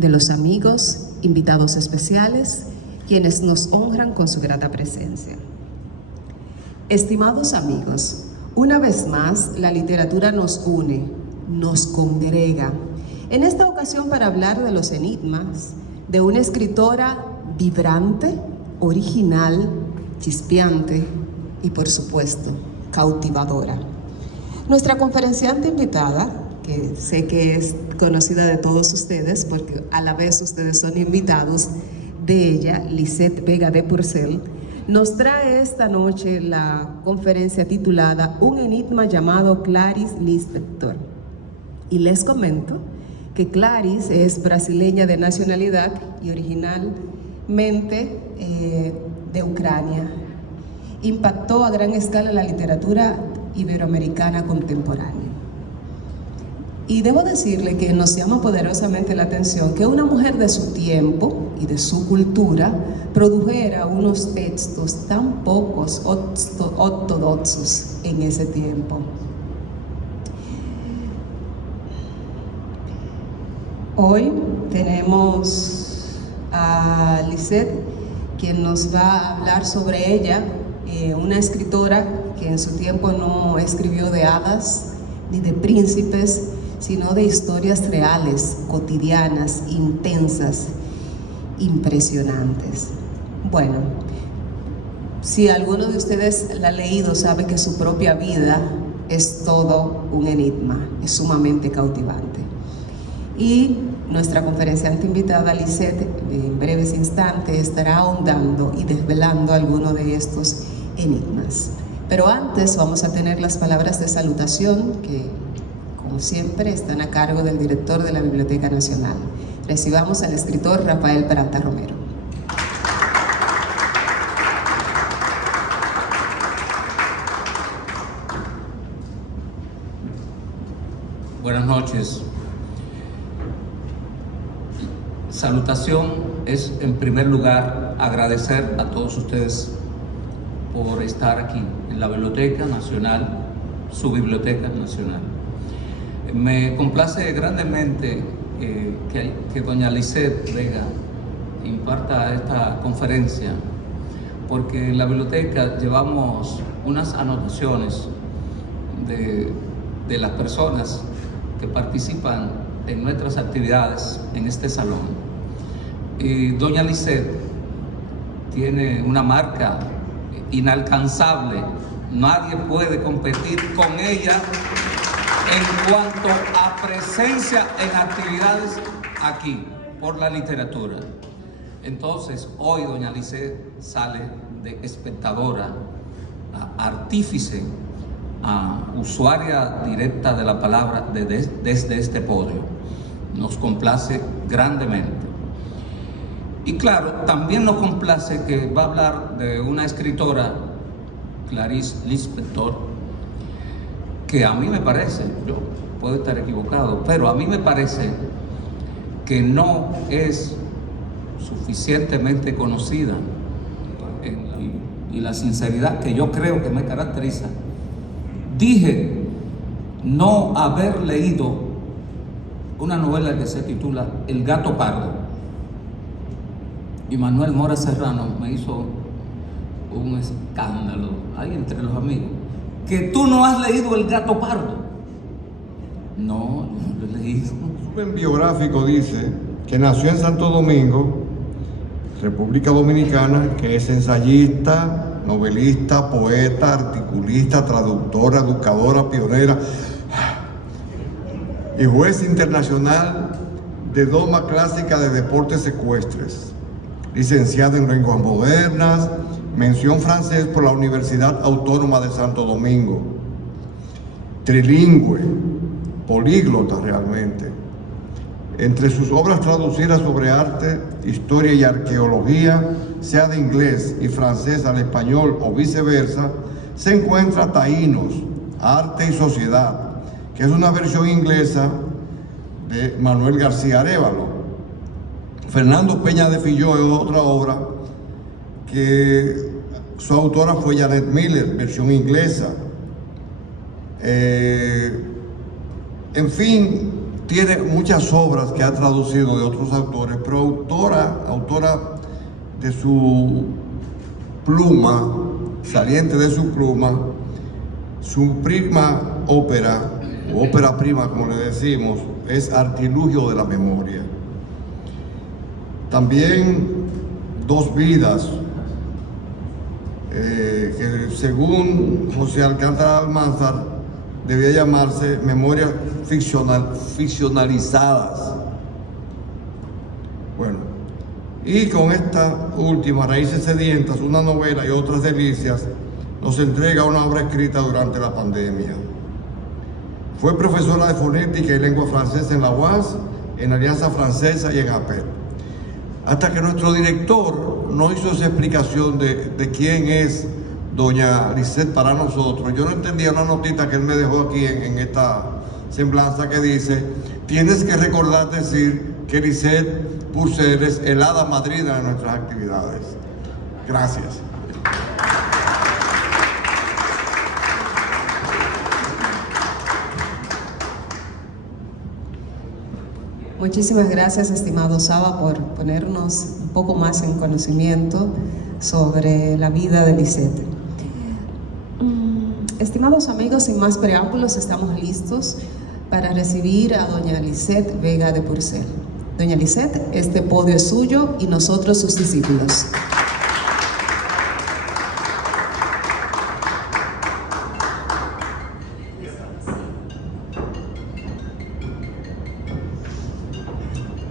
de los amigos, invitados especiales, quienes nos honran con su grata presencia. Estimados amigos, una vez más la literatura nos une, nos congrega. En esta ocasión para hablar de los enigmas de una escritora vibrante, original, chispeante y por supuesto cautivadora. Nuestra conferenciante invitada, que sé que es conocida de todos ustedes porque a la vez ustedes son invitados de ella, Lisette Vega de Purcell, nos trae esta noche la conferencia titulada Un enigma llamado Clarice Lispector. Y les comento que Clarice es brasileña de nacionalidad y originalmente de Ucrania. Impactó a gran escala la literatura iberoamericana contemporánea. Y debo decirle que nos llama poderosamente la atención que una mujer de su tiempo y de su cultura produjera unos textos tan pocos ortodoxos en ese tiempo. Hoy tenemos a Lisette, quien nos va a hablar sobre ella, una escritora que en su tiempo no escribió de hadas ni de príncipes, sino de historias reales, cotidianas, intensas, impresionantes. Bueno, si alguno de ustedes la ha leído, sabe que su propia vida es todo un enigma, es sumamente cautivante. Y nuestra conferenciante invitada, Lisette, en breves instantes estará ahondando y desvelando algunos de estos enigmas. Pero antes vamos a tener las palabras de salutación que, como siempre, están a cargo del director de la Biblioteca Nacional. Recibamos al escritor Rafael Peralta Romero. Buenas noches. Salutación es, en primer lugar, agradecer a todos ustedes por estar aquí en la Biblioteca Nacional, su Biblioteca Nacional. Me complace grandemente que doña Lisette Vega imparta esta conferencia, porque en la biblioteca llevamos unas anotaciones de las personas que participan en nuestras actividades en este salón. Y doña Lisette tiene una marca inalcanzable, nadie puede competir con ella en cuanto a presencia en actividades aquí por la literatura. Entonces, hoy doña Lisette sale de espectadora a artífice, a usuaria directa de la palabra desde este podio. Nos complace grandemente. Y claro, también nos complace que va a hablar de una escritora, Clarice Lispector, que a mí me parece, yo puedo estar equivocado, pero a mí me parece que no es suficientemente conocida, y la sinceridad que yo creo que me caracteriza. Dije no haber leído una novela que se titula El gato pardo, y Manuel Mora Serrano me hizo un escándalo ahí entre los amigos, que tú no has leído El gato pardo. No, yo lo he leído. Su resumen biográfico dice que nació en Santo Domingo, República Dominicana, que es ensayista, novelista, poeta, articulista, traductora, educadora, pionera y juez internacional de doma clásica de deportes ecuestres. Licenciada en lenguas modernas, mención francés por la Universidad Autónoma de Santo Domingo. Trilingüe, políglota realmente. Entre sus obras traducidas sobre arte, historia y arqueología, sea de inglés y francés al español o viceversa, se encuentra Taínos, Arte y Sociedad, que es una versión inglesa de Manuel García Arévalo. Fernando Peña de Filló es otra obra que su autora fue Janet Miller, versión inglesa. En fin, tiene muchas obras que ha traducido de otros autores, pero autora de su pluma, saliente de su pluma, su prima ópera, o ópera prima como le decimos, es Artilugio de la Memoria. También Dos Vidas, que según José Alcántara Almanzar debía llamarse Memorias Ficcionalizadas. Bueno, y con esta última, Raíces Sedientas, una novela y otras delicias, nos entrega una obra escrita durante la pandemia. Fue profesora de fonética y lengua francesa en la UAS, en Alianza Francesa y en APEL. Hasta que nuestro director no hizo esa explicación de quién es doña Lisette para nosotros. Yo no entendía una notita que él me dejó aquí en esta semblanza que dice: tienes que recordar decir que Lisette Purcell es el hada madrina de nuestras actividades. Gracias. Muchísimas gracias, estimado Saba, por ponernos un poco más en conocimiento sobre la vida de Lisette. Estimados amigos, sin más preámbulos, estamos listos para recibir a doña Lisette Vega de Purcell. Doña Lisette, este podio es suyo y nosotros sus discípulos.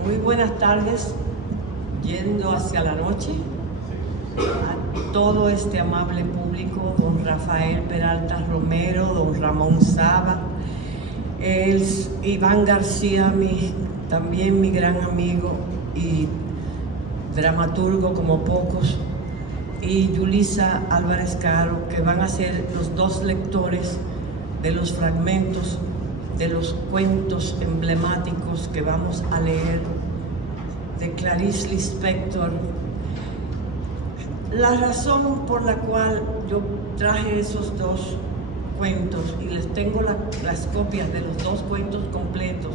Muy buenas tardes, yendo hacia la noche, a todo este amable público, don Rafael Peralta Romero, don Ramón Saba, Iván García, también mi gran amigo y dramaturgo como pocos, y Yulisa Álvarez Caro, que van a ser los dos lectores de los fragmentos de los cuentos emblemáticos que vamos a leer de Clarice Lispector. La razón por la cual yo traje esos dos cuentos, y les tengo las copias de los dos cuentos completos,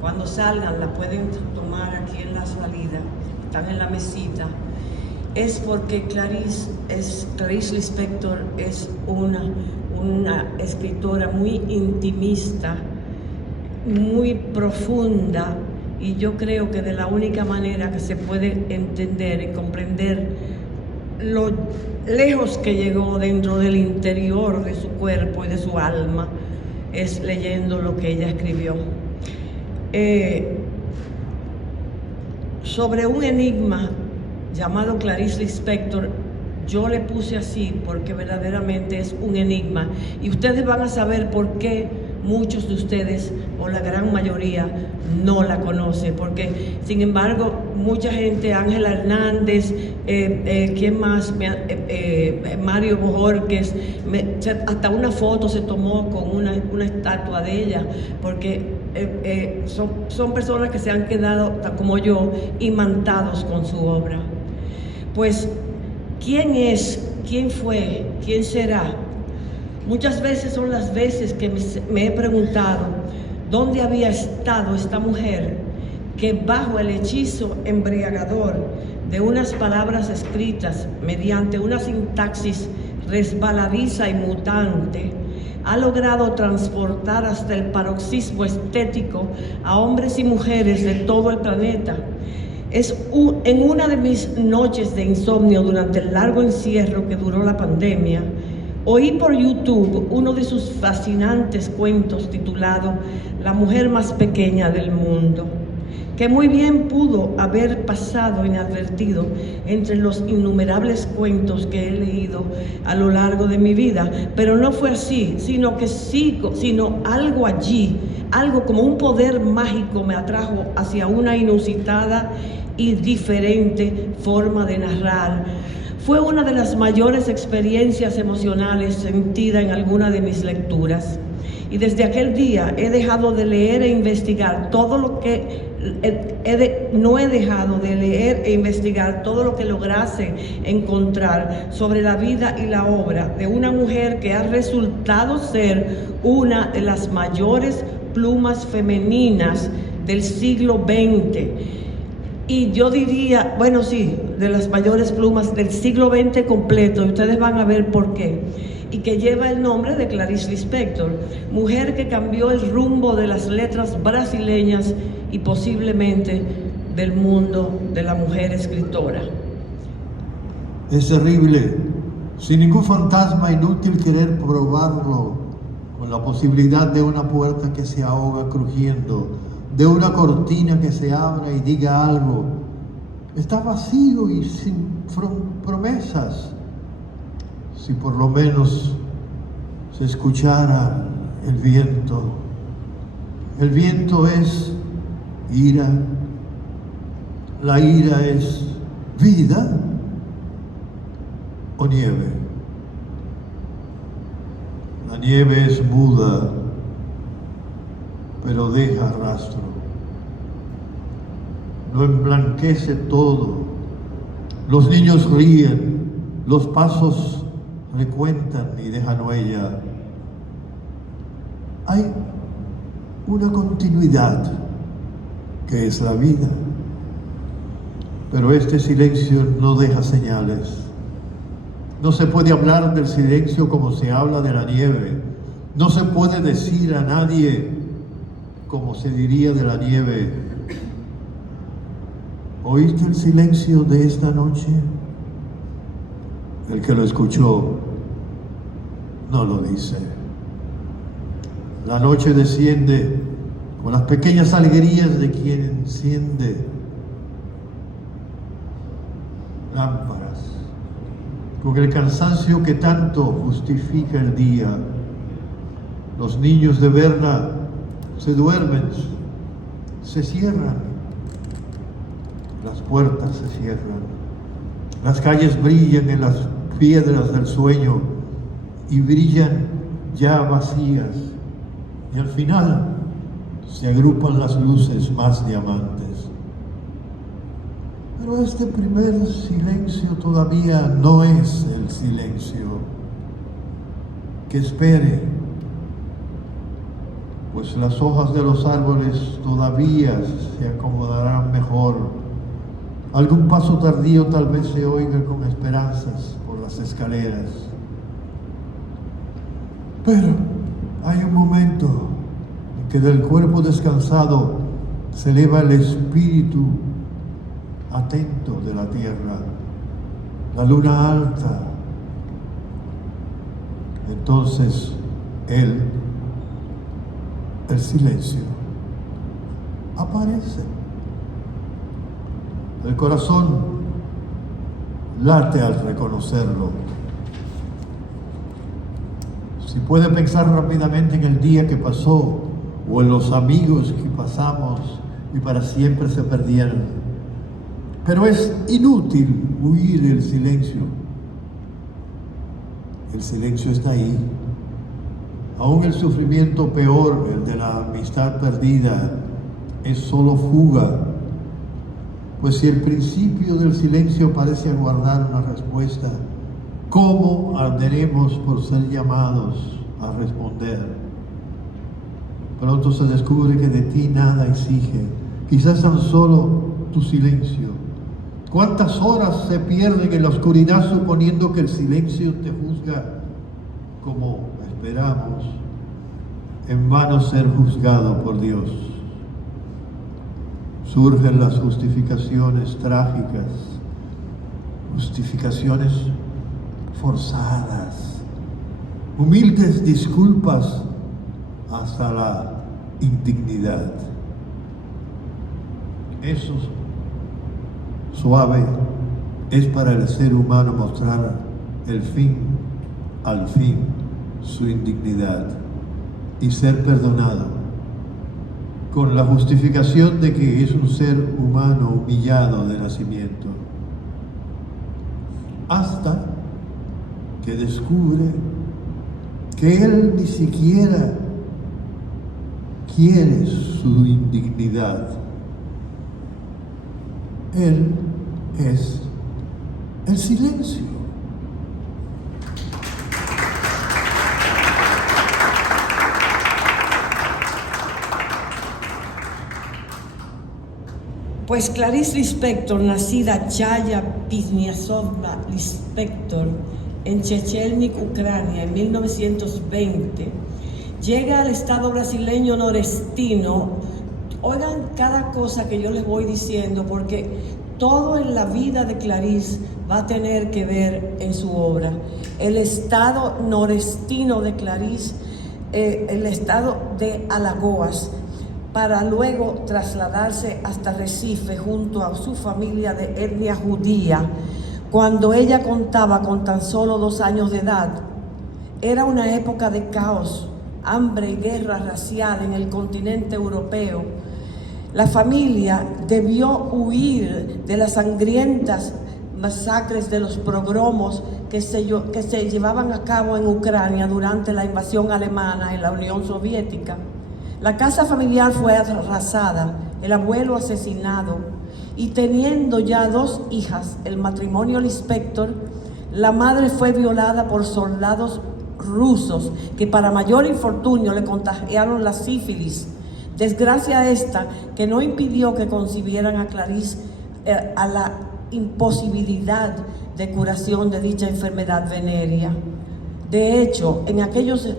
cuando salgan la pueden tomar aquí en la salida, están en la mesita, es porque Clarice Lispector es una escritora muy intimista, muy profunda, y yo creo que de la única manera que se puede entender y comprender lo lejos que llegó dentro del interior de su cuerpo y de su alma es leyendo lo que ella escribió. Sobre un enigma llamado Clarice Lispector, yo le puse así porque verdaderamente es un enigma, y ustedes van a saber por qué muchos de ustedes, o la gran mayoría, no la conocen, porque sin embargo mucha gente, Ángela Hernández, ¿quién más? Mario Bojorquez, hasta una foto se tomó con una estatua de ella, porque son personas que se han quedado, como yo, imantados con su obra. Pues, ¿quién es? ¿Quién fue? ¿Quién será? Muchas veces son las veces que me he preguntado dónde había estado esta mujer que, bajo el hechizo embriagador de unas palabras escritas mediante una sintaxis resbaladiza y mutante, ha logrado transportar hasta el paroxismo estético a hombres y mujeres de todo el planeta. En una de mis noches de insomnio durante el largo encierro que duró la pandemia, oí por YouTube uno de sus fascinantes cuentos titulado La mujer más pequeña del mundo, que muy bien pudo haber pasado inadvertido entre los innumerables cuentos que he leído a lo largo de mi vida, pero no fue así, sino algo allí, algo como un poder mágico me atrajo hacia una inusitada y diferente forma de narrar. Fue una de las mayores experiencias emocionales sentidas en alguna de mis lecturas. Y desde aquel día he dejado de leer e investigar todo lo que no he dejado de leer e investigar todo lo que lograse encontrar sobre la vida y la obra de una mujer que ha resultado ser una de las mayores plumas femeninas del siglo XX. Y yo diría, bueno, sí, de las mayores plumas del siglo XX completo, y ustedes van a ver por qué. Y que lleva el nombre de Clarice Lispector, mujer que cambió el rumbo de las letras brasileñas y posiblemente del mundo de la mujer escritora. Es terrible, sin ningún fantasma inútil querer probarlo, con la posibilidad de una puerta que se ahoga crujiendo, de una cortina que se abra y diga algo. Está vacío y sin promesas. Si por lo menos se escuchara el viento. El viento es ira. La ira es vida o nieve. La nieve es muda, pero deja rastro. Lo emblanquece todo. Los niños ríen, los pasos recuentan y dejan huella. Hay una continuidad que es la vida, pero este silencio no deja señales. No se puede hablar del silencio como se habla de la nieve. No se puede decir a nadie como se diría de la nieve. ¿Oíste el silencio de esta noche? El que lo escuchó no lo dice. La noche desciende con las pequeñas alegrías de quien enciende lámparas, con el cansancio que tanto justifica el día. Los niños de Berna se duermen, se cierran, las puertas se cierran, las calles brillan en las piedras del sueño y brillan ya vacías, y al final se agrupan las luces más diamantes. Pero este primer silencio todavía no es el silencio. Que espere, pues las hojas de los árboles todavía se acomodarán mejor. Algún paso tardío tal vez se oiga con esperanzas por las escaleras. Pero hay un momento en que del cuerpo descansado se eleva el espíritu atento de la tierra, la luna alta. Entonces el silencio aparece. El corazón late al reconocerlo. Si puede pensar rápidamente en el día que pasó o en los amigos que pasamos y para siempre se perdieron. Pero es inútil huir del silencio. El silencio está ahí. Aún el sufrimiento peor, el de la amistad perdida, es solo fuga. Pues si el principio del silencio parece aguardar una respuesta, ¿cómo arderemos por ser llamados a responder? Pronto se descubre que de ti nada exige, quizás tan solo tu silencio. ¿Cuántas horas se pierden en la oscuridad suponiendo que el silencio te juzga como esperamos en vano ser juzgado por Dios? Surgen las justificaciones trágicas, justificaciones forzadas, humildes disculpas hasta la indignidad. Eso suave es para el ser humano mostrar al fin su indignidad y ser perdonado con la justificación de que es un ser humano humillado de nacimiento, hasta que descubre que él ni siquiera quiere su indignidad. Él es el silencio. Pues Clarice Lispector, nacida Chaya Bizniasovna Lispector en Chechelnik, Ucrania, en 1920, llega al estado brasileño nordestino. Oigan cada cosa que yo les voy diciendo, porque todo en la vida de Clarice va a tener que ver en su obra. El estado nordestino de Clarice, el estado de Alagoas, para luego trasladarse hasta Recife junto a su familia de etnia judía, cuando ella contaba con tan solo 2 años de edad. Era una época de caos, hambre y guerra racial en el continente europeo. La familia debió huir de las sangrientas masacres de los pogromos que se llevaban a cabo en Ucrania durante la invasión alemana en la Unión Soviética. La casa familiar fue arrasada, el abuelo asesinado, y teniendo ya 2 hijas, el matrimonio Lispector, la madre fue violada por soldados rusos que para mayor infortunio le contagiaron la sífilis. Desgracia esta que no impidió que concibieran a Clarice a la imposibilidad de curación de dicha enfermedad venérea. De hecho, en aquellos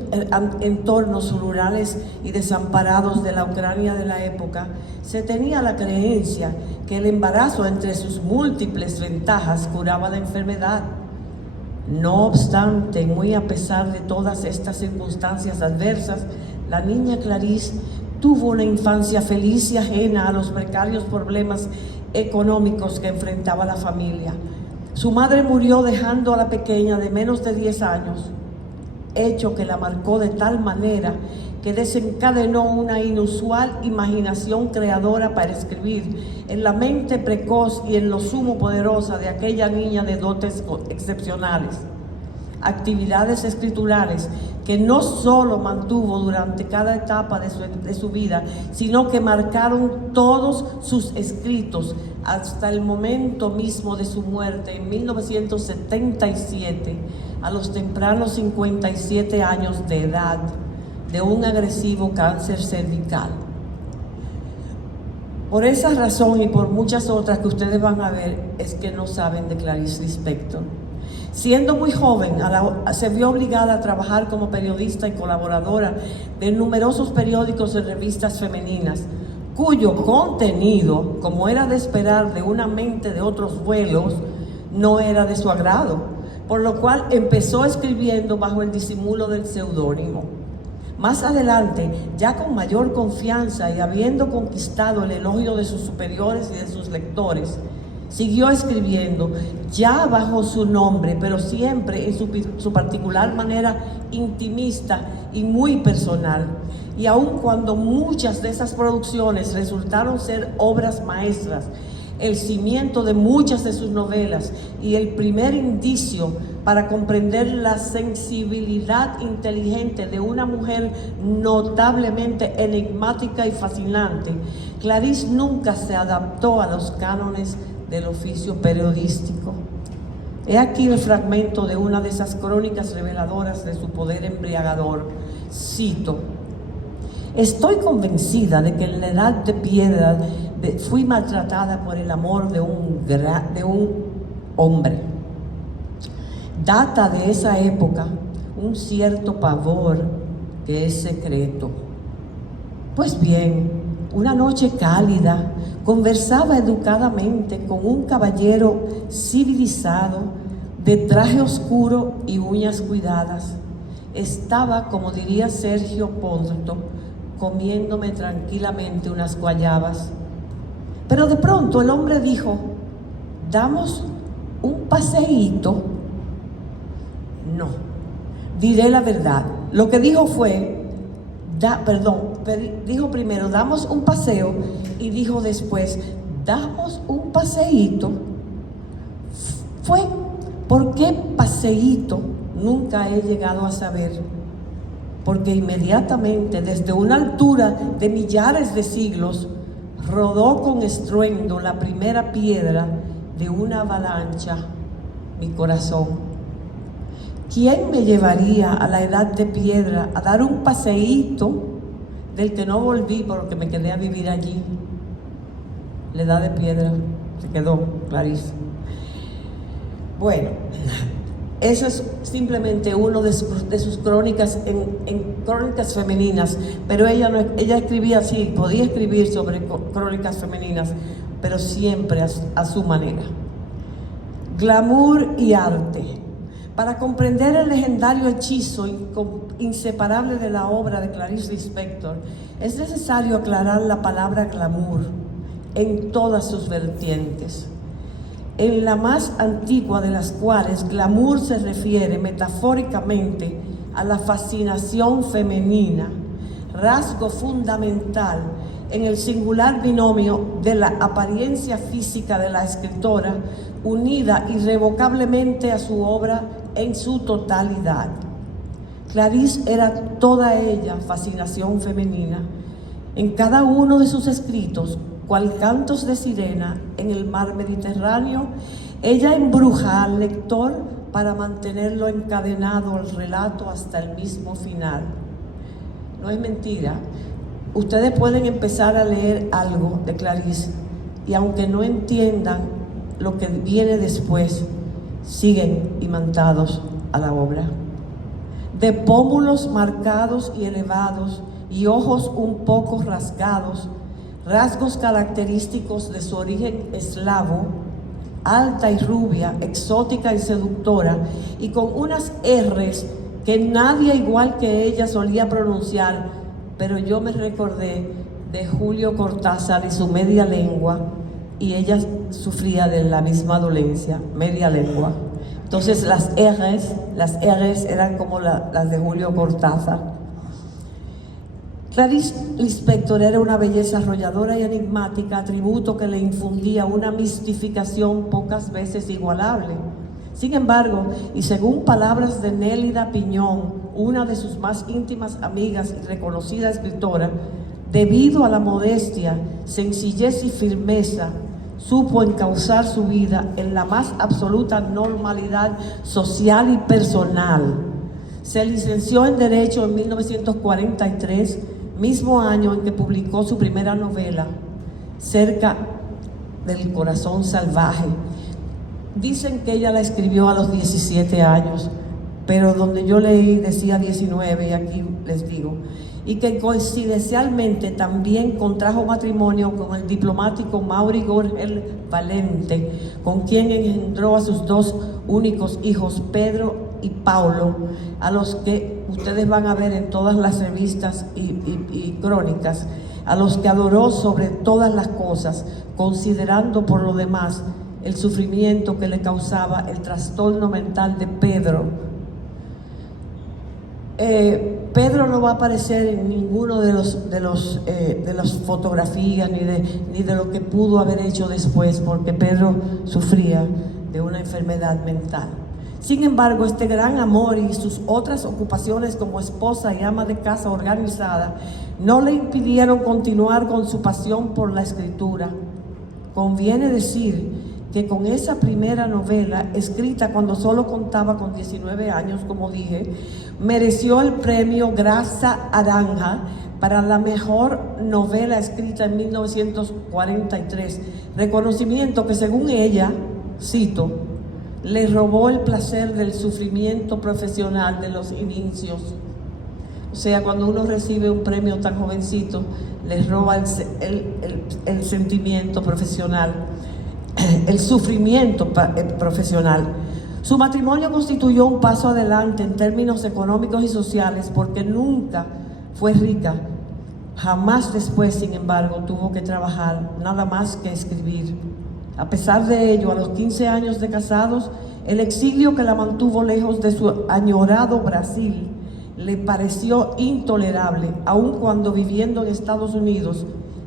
entornos rurales y desamparados de la Ucrania de la época, se tenía la creencia que el embarazo, entre sus múltiples ventajas, curaba la enfermedad. No obstante, muy a pesar de todas estas circunstancias adversas, la niña Clarice tuvo una infancia feliz y ajena a los precarios problemas económicos que enfrentaba la familia. Su madre murió dejando a la pequeña de menos de 10 años, hecho que la marcó de tal manera que desencadenó una inusual imaginación creadora para escribir en la mente precoz y en lo sumo poderosa de aquella niña de dotes excepcionales. Actividades escriturales que no solo mantuvo durante cada etapa de su vida, sino que marcaron todos sus escritos hasta el momento mismo de su muerte en 1977, a los tempranos 57 años de edad, de un agresivo cáncer cervical. Por esa razón y por muchas otras que ustedes van a ver, es que no saben de Clarice Lispector. Siendo muy joven, se vio obligada a trabajar como periodista y colaboradora de numerosos periódicos y revistas femeninas, cuyo contenido, como era de esperar de una mente de otros vuelos, no era de su agrado, por lo cual empezó escribiendo bajo el disimulo del seudónimo. Más adelante, ya con mayor confianza y habiendo conquistado el elogio de sus superiores y de sus lectores, siguió escribiendo ya bajo su nombre, pero siempre en su particular manera intimista y muy personal. Y aun cuando muchas de esas producciones resultaron ser obras maestras, el cimiento de muchas de sus novelas y el primer indicio para comprender la sensibilidad inteligente de una mujer notablemente enigmática y fascinante, Clarice nunca se adaptó a los cánones del oficio periodístico. He aquí el fragmento de una de esas crónicas reveladoras de su poder embriagador. Cito: estoy convencida de que en la edad de piedra fui maltratada por el amor de un hombre. Data de esa época un cierto pavor que es secreto. Pues bien, una noche cálida, conversaba educadamente con un caballero civilizado, de traje oscuro y uñas cuidadas. Estaba, como diría Sergio Ponto, comiéndome tranquilamente unas guayabas. Pero de pronto el hombre dijo: ¿damos un paseíto? No, diré la verdad. Lo que dijo fue, dijo primero, damos un paseo, y dijo después, damos un paseíto. Fue, ¿por qué paseíto? Nunca he llegado a saber, porque inmediatamente desde una altura de millares de siglos rodó con estruendo la primera piedra de una avalancha mi corazón. ¿Quién me llevaría a la edad de piedra a dar un paseíto del que no volví porque me quedé a vivir allí? La edad de piedra, se quedó Clarice. Bueno, eso es simplemente uno de sus crónicas en crónicas femeninas, pero ella escribía así, podía escribir sobre crónicas femeninas, pero siempre a su manera. Glamour y arte. Para comprender el legendario hechizo inseparable de la obra de Clarice Lispector, es necesario aclarar la palabra glamour en todas sus vertientes. En la más antigua de las cuales, glamour se refiere metafóricamente a la fascinación femenina, rasgo fundamental en el singular binomio de la apariencia física de la escritora, unida irrevocablemente a su obra en su totalidad. Clarice era toda ella fascinación femenina. En cada uno de sus escritos, cual cantos de sirena en el mar Mediterráneo, ella embruja al lector para mantenerlo encadenado al relato hasta el mismo final. No es mentira. Ustedes pueden empezar a leer algo de Clarice y aunque no entiendan lo que viene después, siguen imantados a la obra. De pómulos marcados y elevados y ojos un poco rasgados, rasgos característicos de su origen eslavo, alta y rubia, exótica y seductora, y con unas R's que nadie igual que ella solía pronunciar, pero yo me recordé de Julio Cortázar y su media lengua, y ella sufría de la misma dolencia, media lengua. Entonces las R's eran como las de Julio Cortázar. Clarice Lispector era una belleza arrolladora y enigmática, atributo que le infundía una mistificación pocas veces igualable. Sin embargo, y según palabras de Nélida Piñón, una de sus más íntimas amigas y reconocida escritora, debido a la modestia, sencillez y firmeza, supo encauzar su vida en la más absoluta normalidad social y personal. Se licenció en Derecho en 1943, mismo año en que publicó su primera novela, Cerca del corazón salvaje. Dicen que ella la escribió a los 17 años, pero donde yo leí decía 19 y aquí les digo. Y que coincidencialmente también contrajo matrimonio con el diplomático Mauri Gorgel Valente, con quien engendró a sus dos únicos hijos, Pedro y Paulo, a los que ustedes van a ver en todas las revistas y crónicas, a los que adoró sobre todas las cosas, considerando por lo demás el sufrimiento que le causaba el trastorno mental de Pedro. Pedro no va a aparecer en ninguno de las fotografías ni de lo que pudo haber hecho después, porque Pedro sufría de una enfermedad mental. Sin embargo, este gran amor y sus otras ocupaciones como esposa y ama de casa organizada no le impidieron continuar con su pasión por la escritura. Conviene decir que con esa primera novela, escrita cuando solo contaba con 19 años, como dije, mereció el premio Grasa Aranja para la mejor novela escrita en 1943, reconocimiento que según ella, cito, le robó el placer del sufrimiento profesional de los inicios. O sea, cuando uno recibe un premio tan jovencito, le roba el sentimiento profesional, el sufrimiento profesional. Su matrimonio constituyó un paso adelante en términos económicos y sociales porque nunca fue rica. Jamás después, sin embargo, tuvo que trabajar, nada más que escribir. A pesar de ello, a los 15 años de casados, el exilio que la mantuvo lejos de su añorado Brasil le pareció intolerable, aun cuando viviendo en Estados Unidos,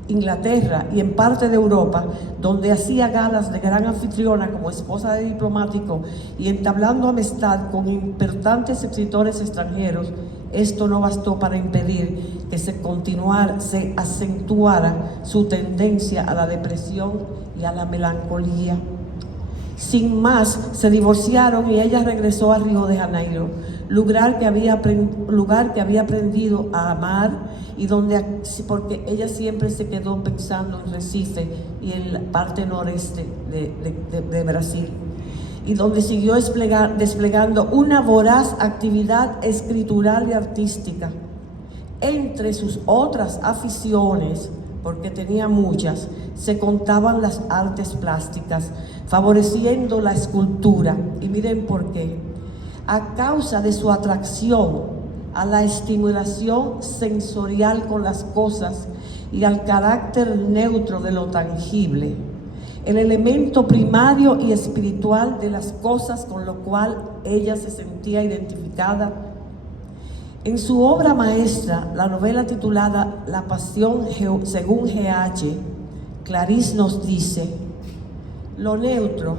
Inglaterra y en parte de Europa, donde hacía galas de gran anfitriona como esposa de diplomático y entablando amistad con importantes escritores extranjeros, esto no bastó para impedir que se acentuara su tendencia a la depresión y a la melancolía. Sin más, se divorciaron y ella regresó a Río de Janeiro, lugar que había aprendido a amar y porque ella siempre se quedó pensando en Recife y en la parte noreste de Brasil, y donde siguió desplegando una voraz actividad escritural y artística. Entre sus otras aficiones, porque tenía muchas, se contaban las artes plásticas, favoreciendo la escultura. Y miren por qué. A causa de su atracción a la estimulación sensorial con las cosas y al carácter neutro de lo tangible, el elemento primario y espiritual de las cosas con lo cual ella se sentía identificada. En su obra maestra, la novela titulada La Pasión según G.H., Clarice nos dice: lo neutro,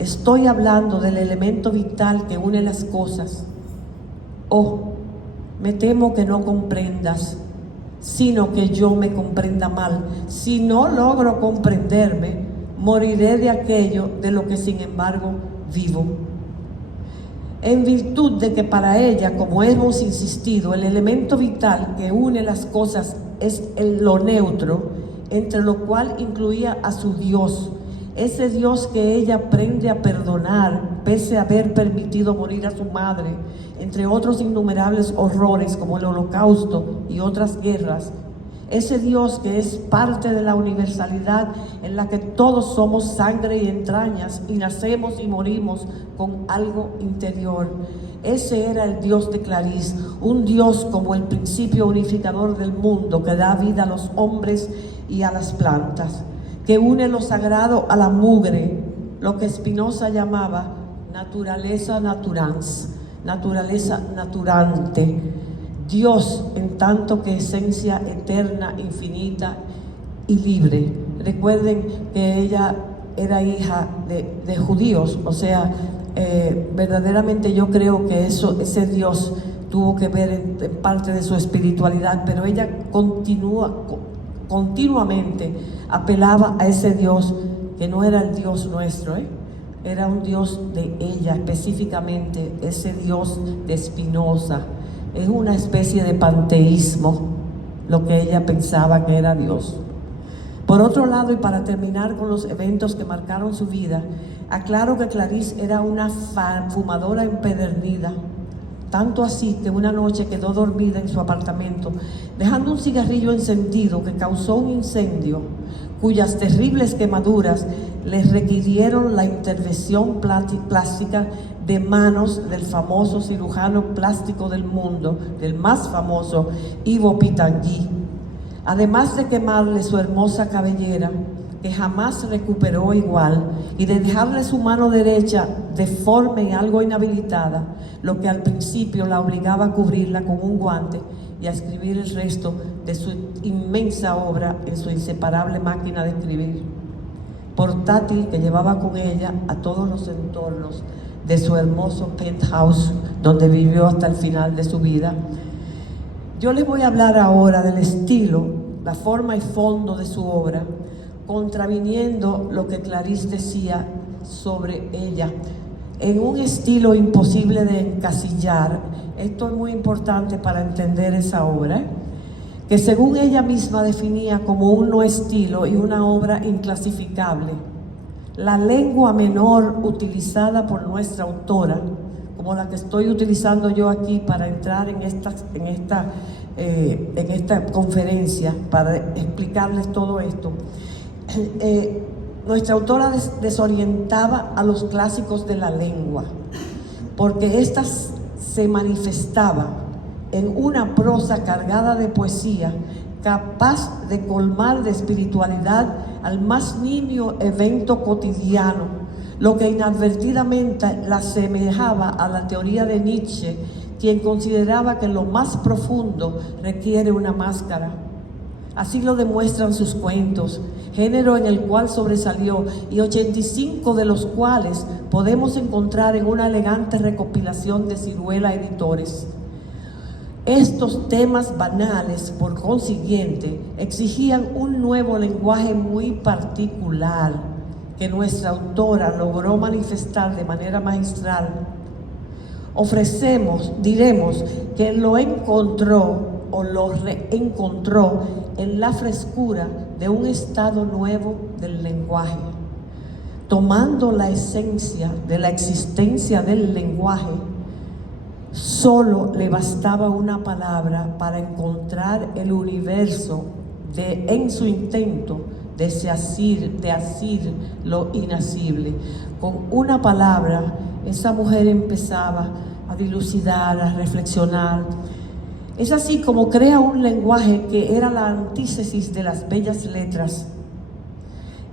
estoy hablando del elemento vital que une las cosas. Oh, me temo que no comprendas, sino que yo me comprenda mal. Si no logro comprenderme, moriré de aquello de lo que sin embargo vivo. En virtud de que para ella, como hemos insistido, el elemento vital que une las cosas es lo neutro, entre lo cual incluía a su Dios, ese Dios que ella aprende a perdonar, pese a haber permitido morir a su madre, entre otros innumerables horrores como el Holocausto y otras guerras. Ese Dios que es parte de la universalidad en la que todos somos sangre y entrañas y nacemos y morimos con algo interior. Ese era el Dios de Clarice, un Dios como el principio unificador del mundo que da vida a los hombres y a las plantas, que une lo sagrado a la mugre, lo que Spinoza llamaba naturaleza naturans, naturaleza naturante. Dios en tanto que esencia eterna, infinita y libre. Recuerden que ella era hija de judíos, o sea, verdaderamente yo creo que ese Dios tuvo que ver en parte de su espiritualidad, pero ella continuamente apelaba a ese Dios que no era el Dios nuestro, era un Dios de ella específicamente, ese Dios de Spinoza. Es una especie de panteísmo lo que ella pensaba que era Dios. Por otro lado, y para terminar con los eventos que marcaron su vida, aclaro que Clarice era una fumadora empedernida, tanto así que una noche quedó dormida en su apartamento, dejando un cigarrillo encendido que causó un incendio, cuyas terribles quemaduras les requirieron la intervención plástica de manos del famoso cirujano plástico del mundo, del más famoso Ivo Pitangui. Además de quemarle su hermosa cabellera, que jamás recuperó igual, y de dejarle su mano derecha deforme y algo inhabilitada, lo que al principio la obligaba a cubrirla con un guante y a escribir el resto de su inmensa obra en su inseparable máquina de escribir, portátil que llevaba con ella a todos los entornos de su hermoso penthouse, donde vivió hasta el final de su vida. Yo les voy a hablar ahora del estilo, la forma y fondo de su obra, contraviniendo lo que Clarice decía sobre ella, en un estilo imposible de encasillar. Esto es muy importante para entender esa obra, que según ella misma definía como un no estilo y una obra inclasificable. La lengua menor utilizada por nuestra autora, como la que estoy utilizando yo aquí para entrar en esta conferencia, para explicarles todo esto, nuestra autora desorientaba a los clásicos de la lengua, porque ésta se manifestaba en una prosa cargada de poesía, capaz de colmar de espiritualidad al más nimio evento cotidiano, lo que inadvertidamente la asemejaba a la teoría de Nietzsche, quien consideraba que lo más profundo requiere una máscara. Así lo demuestran sus cuentos, género en el cual sobresalió, y 85 de los cuales podemos encontrar en una elegante recopilación de Ciruela Editores. Estos temas banales, por consiguiente, exigían un nuevo lenguaje muy particular, que nuestra autora logró manifestar de manera magistral, diremos que lo encontró o lo reencontró en la frescura de un estado nuevo del lenguaje, tomando la esencia de la existencia del lenguaje. Solo le bastaba una palabra para encontrar el universo en su intento de asir lo inacible. Con una palabra, esa mujer empezaba a dilucidar, a reflexionar. Es así como crea un lenguaje que era la antítesis de las bellas letras.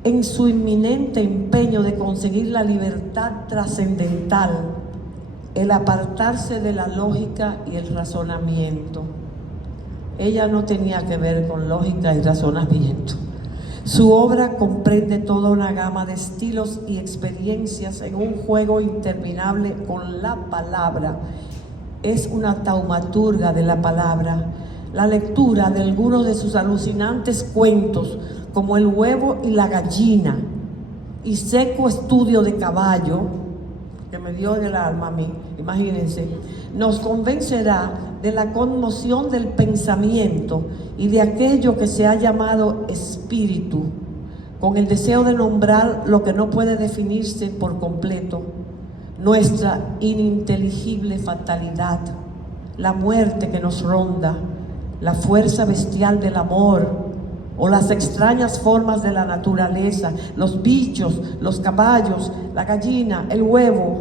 En su inminente empeño de conseguir la libertad trascendental, el apartarse de la lógica y el razonamiento. Ella no tenía que ver con lógica y razonamiento. Su obra comprende toda una gama de estilos y experiencias en un juego interminable con la palabra. Es una taumaturga de la palabra. La lectura de algunos de sus alucinantes cuentos, como El huevo y la gallina y Seco estudio de caballo, que me dio en el alma a mí, imagínense, nos convencerá de la conmoción del pensamiento y de aquello que se ha llamado espíritu, con el deseo de nombrar lo que no puede definirse por completo, nuestra ininteligible fatalidad, la muerte que nos ronda, la fuerza bestial del amor, o las extrañas formas de la naturaleza, los bichos, los caballos, la gallina, el huevo.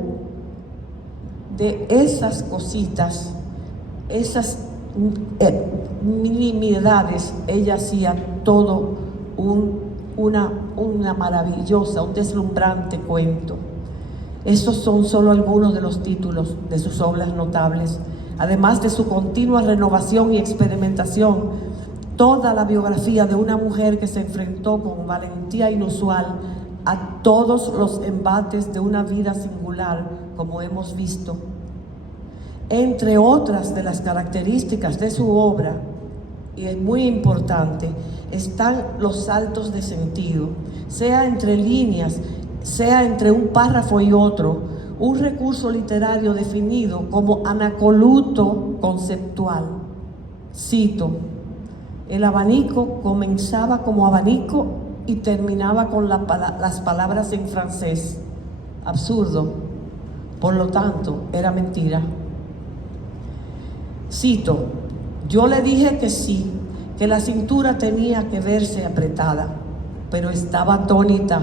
De esas cositas, esas minimidades, ella hacía todo una maravillosa, un deslumbrante cuento. Estos son solo algunos de los títulos de sus obras notables, además de su continua renovación y experimentación. Toda la biografía de una mujer que se enfrentó con valentía inusual a todos los embates de una vida singular, como hemos visto. Entre otras de las características de su obra, y es muy importante, están los saltos de sentido, sea entre líneas, sea entre un párrafo y otro, un recurso literario definido como anacoluto conceptual. Cito: el abanico comenzaba como abanico y terminaba con las palabras en francés. Absurdo. Por lo tanto, era mentira. Cito: yo le dije que sí, que la cintura tenía que verse apretada, pero estaba atónita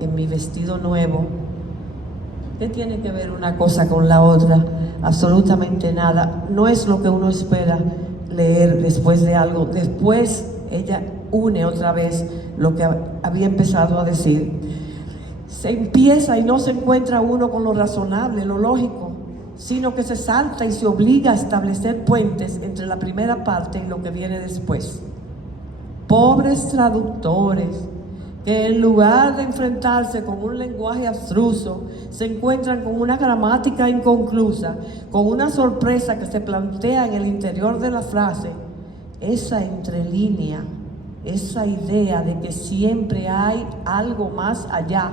en mi vestido nuevo. ¿Qué tiene que ver una cosa con la otra? Absolutamente nada. No es lo que uno espera leer después de algo. Después ella une otra vez lo que había empezado a decir. Se empieza y no se encuentra uno con lo razonable, lo lógico, sino que se salta y se obliga a establecer puentes entre la primera parte y lo que viene después. Pobres traductores, que en lugar de enfrentarse con un lenguaje abstruso, se encuentran con una gramática inconclusa, con una sorpresa que se plantea en el interior de la frase, esa entrelínea, esa idea de que siempre hay algo más allá.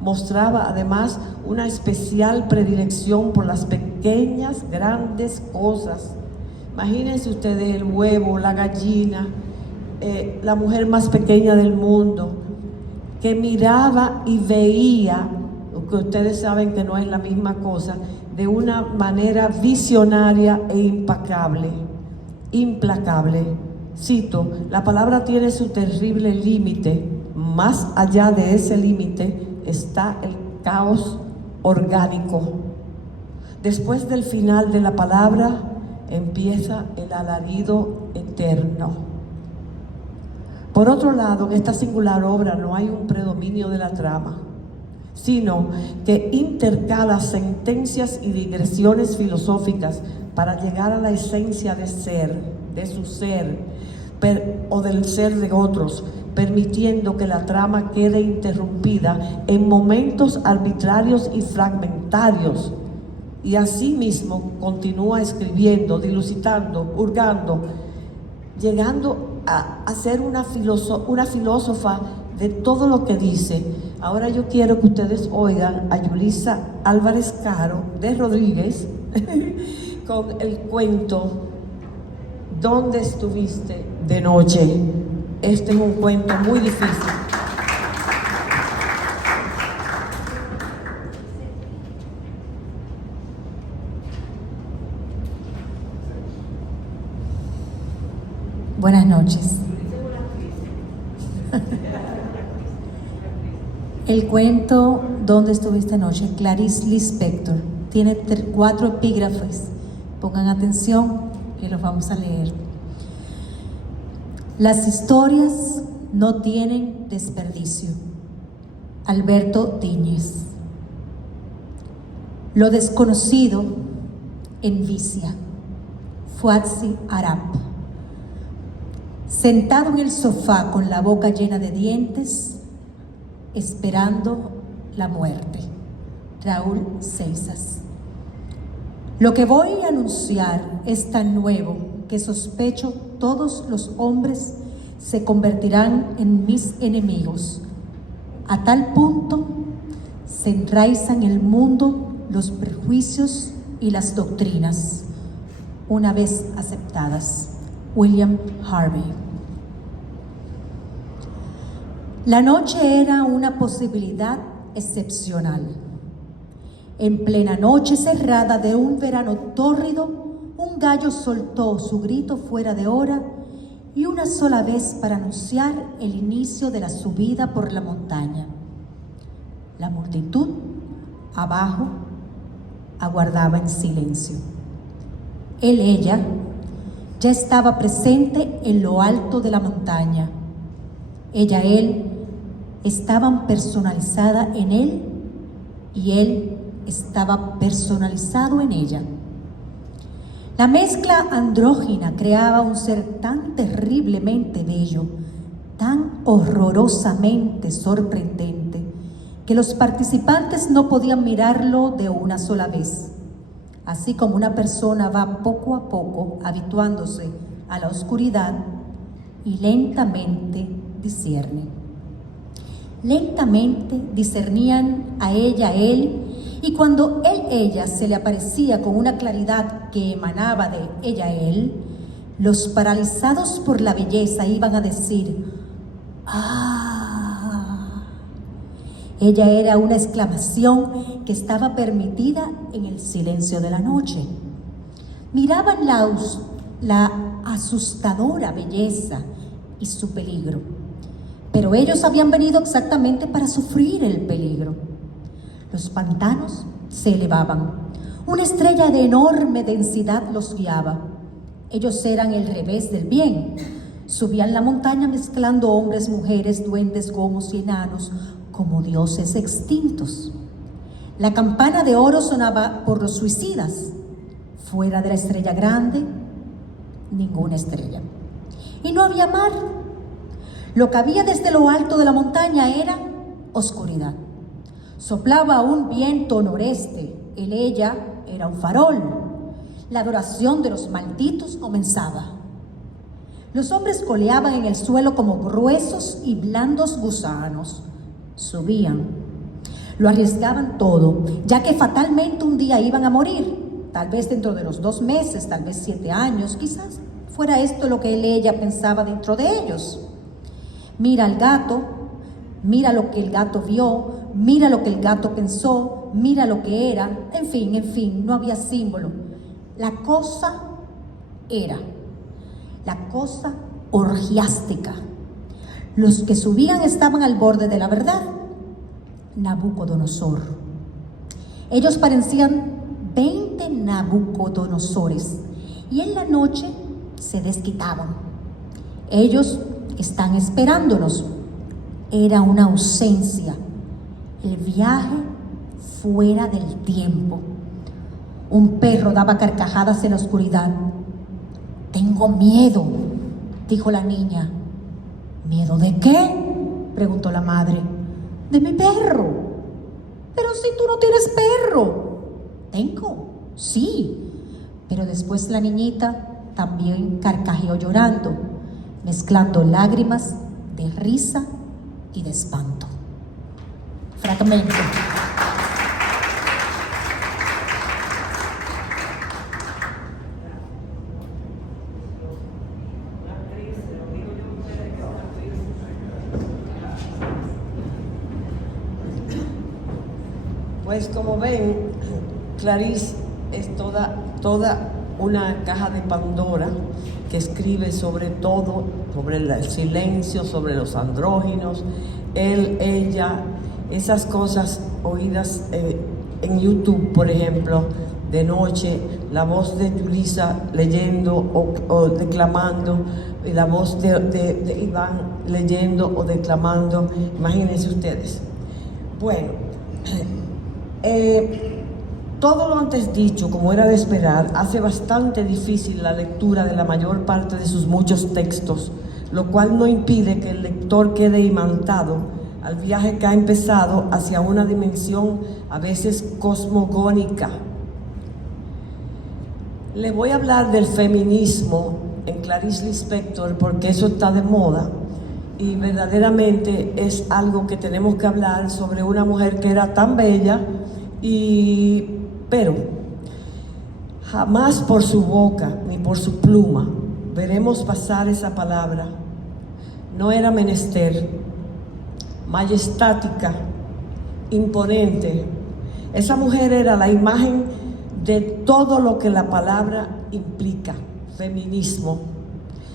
Mostraba además una especial predilección por las pequeñas, grandes cosas. Imagínense ustedes el huevo, la gallina, la mujer más pequeña del mundo, que miraba y veía, que ustedes saben que no es la misma cosa, de una manera visionaria e implacable. Cito: la palabra tiene su terrible límite. Más allá de ese límite está el caos orgánico. Después del final de la palabra empieza el alarido eterno. Por otro lado, en esta singular obra no hay un predominio de la trama, sino que intercala sentencias y digresiones filosóficas para llegar a la esencia de ser, de su ser, o del ser de otros, permitiendo que la trama quede interrumpida en momentos arbitrarios y fragmentarios. Y asimismo continúa escribiendo, dilucidando, hurgando, llegando a ser una filósofa de todo lo que dice, ahora yo quiero que ustedes oigan a Yulisa Álvarez Caro de Rodríguez con el cuento ¿Dónde estuviste de noche? Este es un cuento muy difícil. Buenas noches. El cuento ¿Dónde estuviste anoche? Clarice Lispector. Tiene 4 epígrafes. Pongan atención que los vamos a leer. Las historias no tienen desperdicio. Alberto Díñez. Lo desconocido envicia. Fuatsi Arap. Sentado en el sofá con la boca llena de dientes, esperando la muerte. Raúl Seixas. Lo que voy a anunciar es tan nuevo que sospecho todos los hombres se convertirán en mis enemigos. A tal punto se enraizan en el mundo los prejuicios y las doctrinas, una vez aceptadas. William Harvey. La noche era una posibilidad excepcional. En plena noche cerrada de un verano tórrido, un gallo soltó su grito fuera de hora y una sola vez para anunciar el inicio de la subida por la montaña. La multitud, abajo, aguardaba en silencio. Ella, ya estaba presente en lo alto de la montaña. Él estaban personalizada en él y él estaba personalizado en ella. La mezcla andrógina creaba un ser tan terriblemente bello, tan horrorosamente sorprendente, que los participantes no podían mirarlo de una sola vez. Así como una persona va poco a poco habituándose a la oscuridad y lentamente discierne. Lentamente discernían a él, y cuando ella se le aparecía con una claridad que emanaba de él, los paralizados por la belleza iban a decir: ¡ah! Ella era una exclamación que estaba permitida en el silencio de la noche. Miraban la asustadora belleza y su peligro, pero ellos habían venido exactamente para sufrir el peligro. Los pantanos se elevaban, una estrella de enorme densidad los guiaba. Ellos eran el revés del bien. Subían la montaña mezclando hombres, mujeres, duendes, gnomos y enanos, como dioses extintos. La campana de oro sonaba por los suicidas. Fuera de la estrella grande, ninguna estrella. Y no había mar. Lo que había desde lo alto de la montaña era oscuridad. Soplaba un viento noreste. Ella era un farol. La adoración de los malditos comenzaba. Los hombres coleaban en el suelo como gruesos y blandos gusanos. Subían. Lo arriesgaban todo, ya que fatalmente un día iban a morir. Tal vez dentro de los 2 meses, tal vez 7 años, quizás fuera esto lo que ella pensaba dentro de ellos. Mira al gato, mira lo que el gato vio, mira lo que el gato pensó, mira lo que era, en fin, no había símbolo. La cosa era, la cosa orgiástica. Los que subían estaban al borde de la verdad. Nabucodonosor. Ellos parecían 20 Nabucodonosores y en la noche se desquitaban. Ellos están esperándonos. Era una ausencia, el viaje fuera del tiempo. Un perro daba carcajadas en la oscuridad. «Tengo miedo», dijo la niña. «¿Miedo de qué?», preguntó la madre. «De mi perro». «Pero si tú no tienes perro». «Tengo, sí». Pero después la niñita también carcajeó llorando, mezclando lágrimas de risa y de espanto. Fragmento. Pues como ven, Clarice es toda una caja de Pandora que escribe sobre todo, sobre el silencio, sobre los andróginos, él, ella, esas cosas oídas en YouTube, por ejemplo, de noche, la voz de Yulisa leyendo o declamando, y la voz de Iván leyendo o declamando, imagínense ustedes. Bueno, todo lo antes dicho, como era de esperar, hace bastante difícil la lectura de la mayor parte de sus muchos textos, lo cual no impide que el lector quede imantado al viaje que ha empezado hacia una dimensión a veces cosmogónica. Les voy a hablar del feminismo en Clarice Lispector porque eso está de moda y verdaderamente es algo que tenemos que hablar sobre una mujer que era tan bella pero jamás por su boca ni por su pluma veremos pasar esa palabra. No era menester, majestática, imponente. Esa mujer era la imagen de todo lo que la palabra implica, feminismo.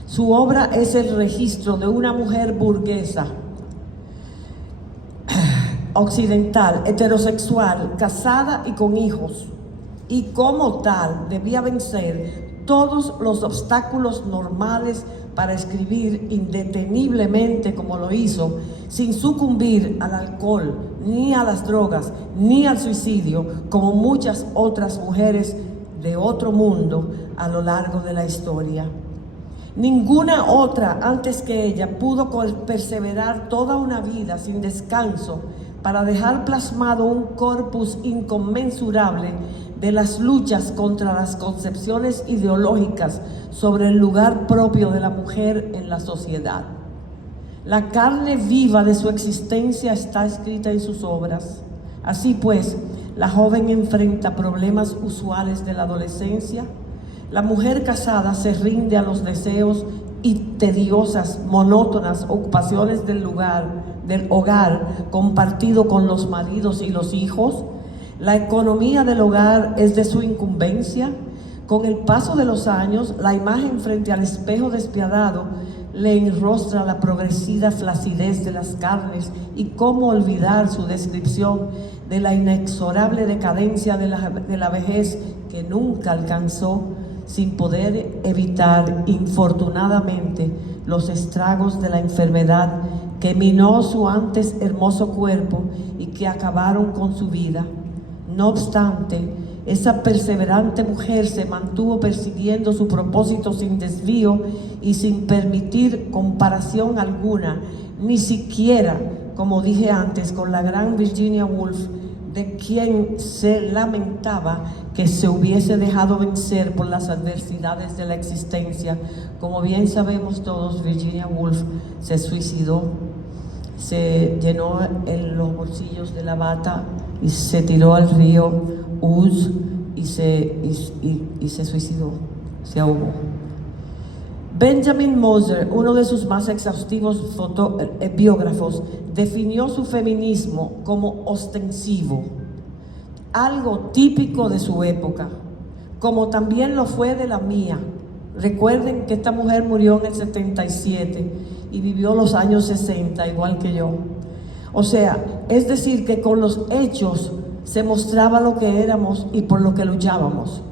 Su obra es el registro de una mujer burguesa, occidental, heterosexual, casada y con hijos, y como tal debía vencer todos los obstáculos normales para escribir indeteniblemente como lo hizo, sin sucumbir al alcohol, ni a las drogas, ni al suicidio, como muchas otras mujeres de otro mundo a lo largo de la historia. Ninguna otra antes que ella pudo perseverar toda una vida sin descanso para dejar plasmado un corpus inconmensurable de las luchas contra las concepciones ideológicas sobre el lugar propio de la mujer en la sociedad. La carne viva de su existencia está escrita en sus obras. Así pues, la joven enfrenta problemas usuales de la adolescencia. La mujer casada se rinde a los deseos y tediosas, monótonas ocupaciones del hogar compartido con los maridos y los hijos. La economía del hogar es de su incumbencia. Con el paso de los años, la imagen frente al espejo despiadado le enrostra la progresiva flacidez de las carnes, y cómo olvidar su descripción de la inexorable decadencia de la vejez que nunca alcanzó, sin poder evitar, infortunadamente, los estragos de la enfermedad que minó su antes hermoso cuerpo y que acabaron con su vida. No obstante, esa perseverante mujer se mantuvo persiguiendo su propósito sin desvío y sin permitir comparación alguna, ni siquiera, como dije antes, con la gran Virginia Woolf, de quien se lamentaba que se hubiese dejado vencer por las adversidades de la existencia. Como bien sabemos todos, Virginia Woolf se suicidó, se llenó en los bolsillos de la bata y se tiró al río Ouse y se suicidó, se ahogó. Benjamin Moser, uno de sus más exhaustivos biógrafos, definió su feminismo como ostensivo, algo típico de su época, como también lo fue de la mía. Recuerden que esta mujer murió en el 77 y vivió los años 60, igual que yo. O sea, es decir, que con los hechos se mostraba lo que éramos y por lo que luchábamos.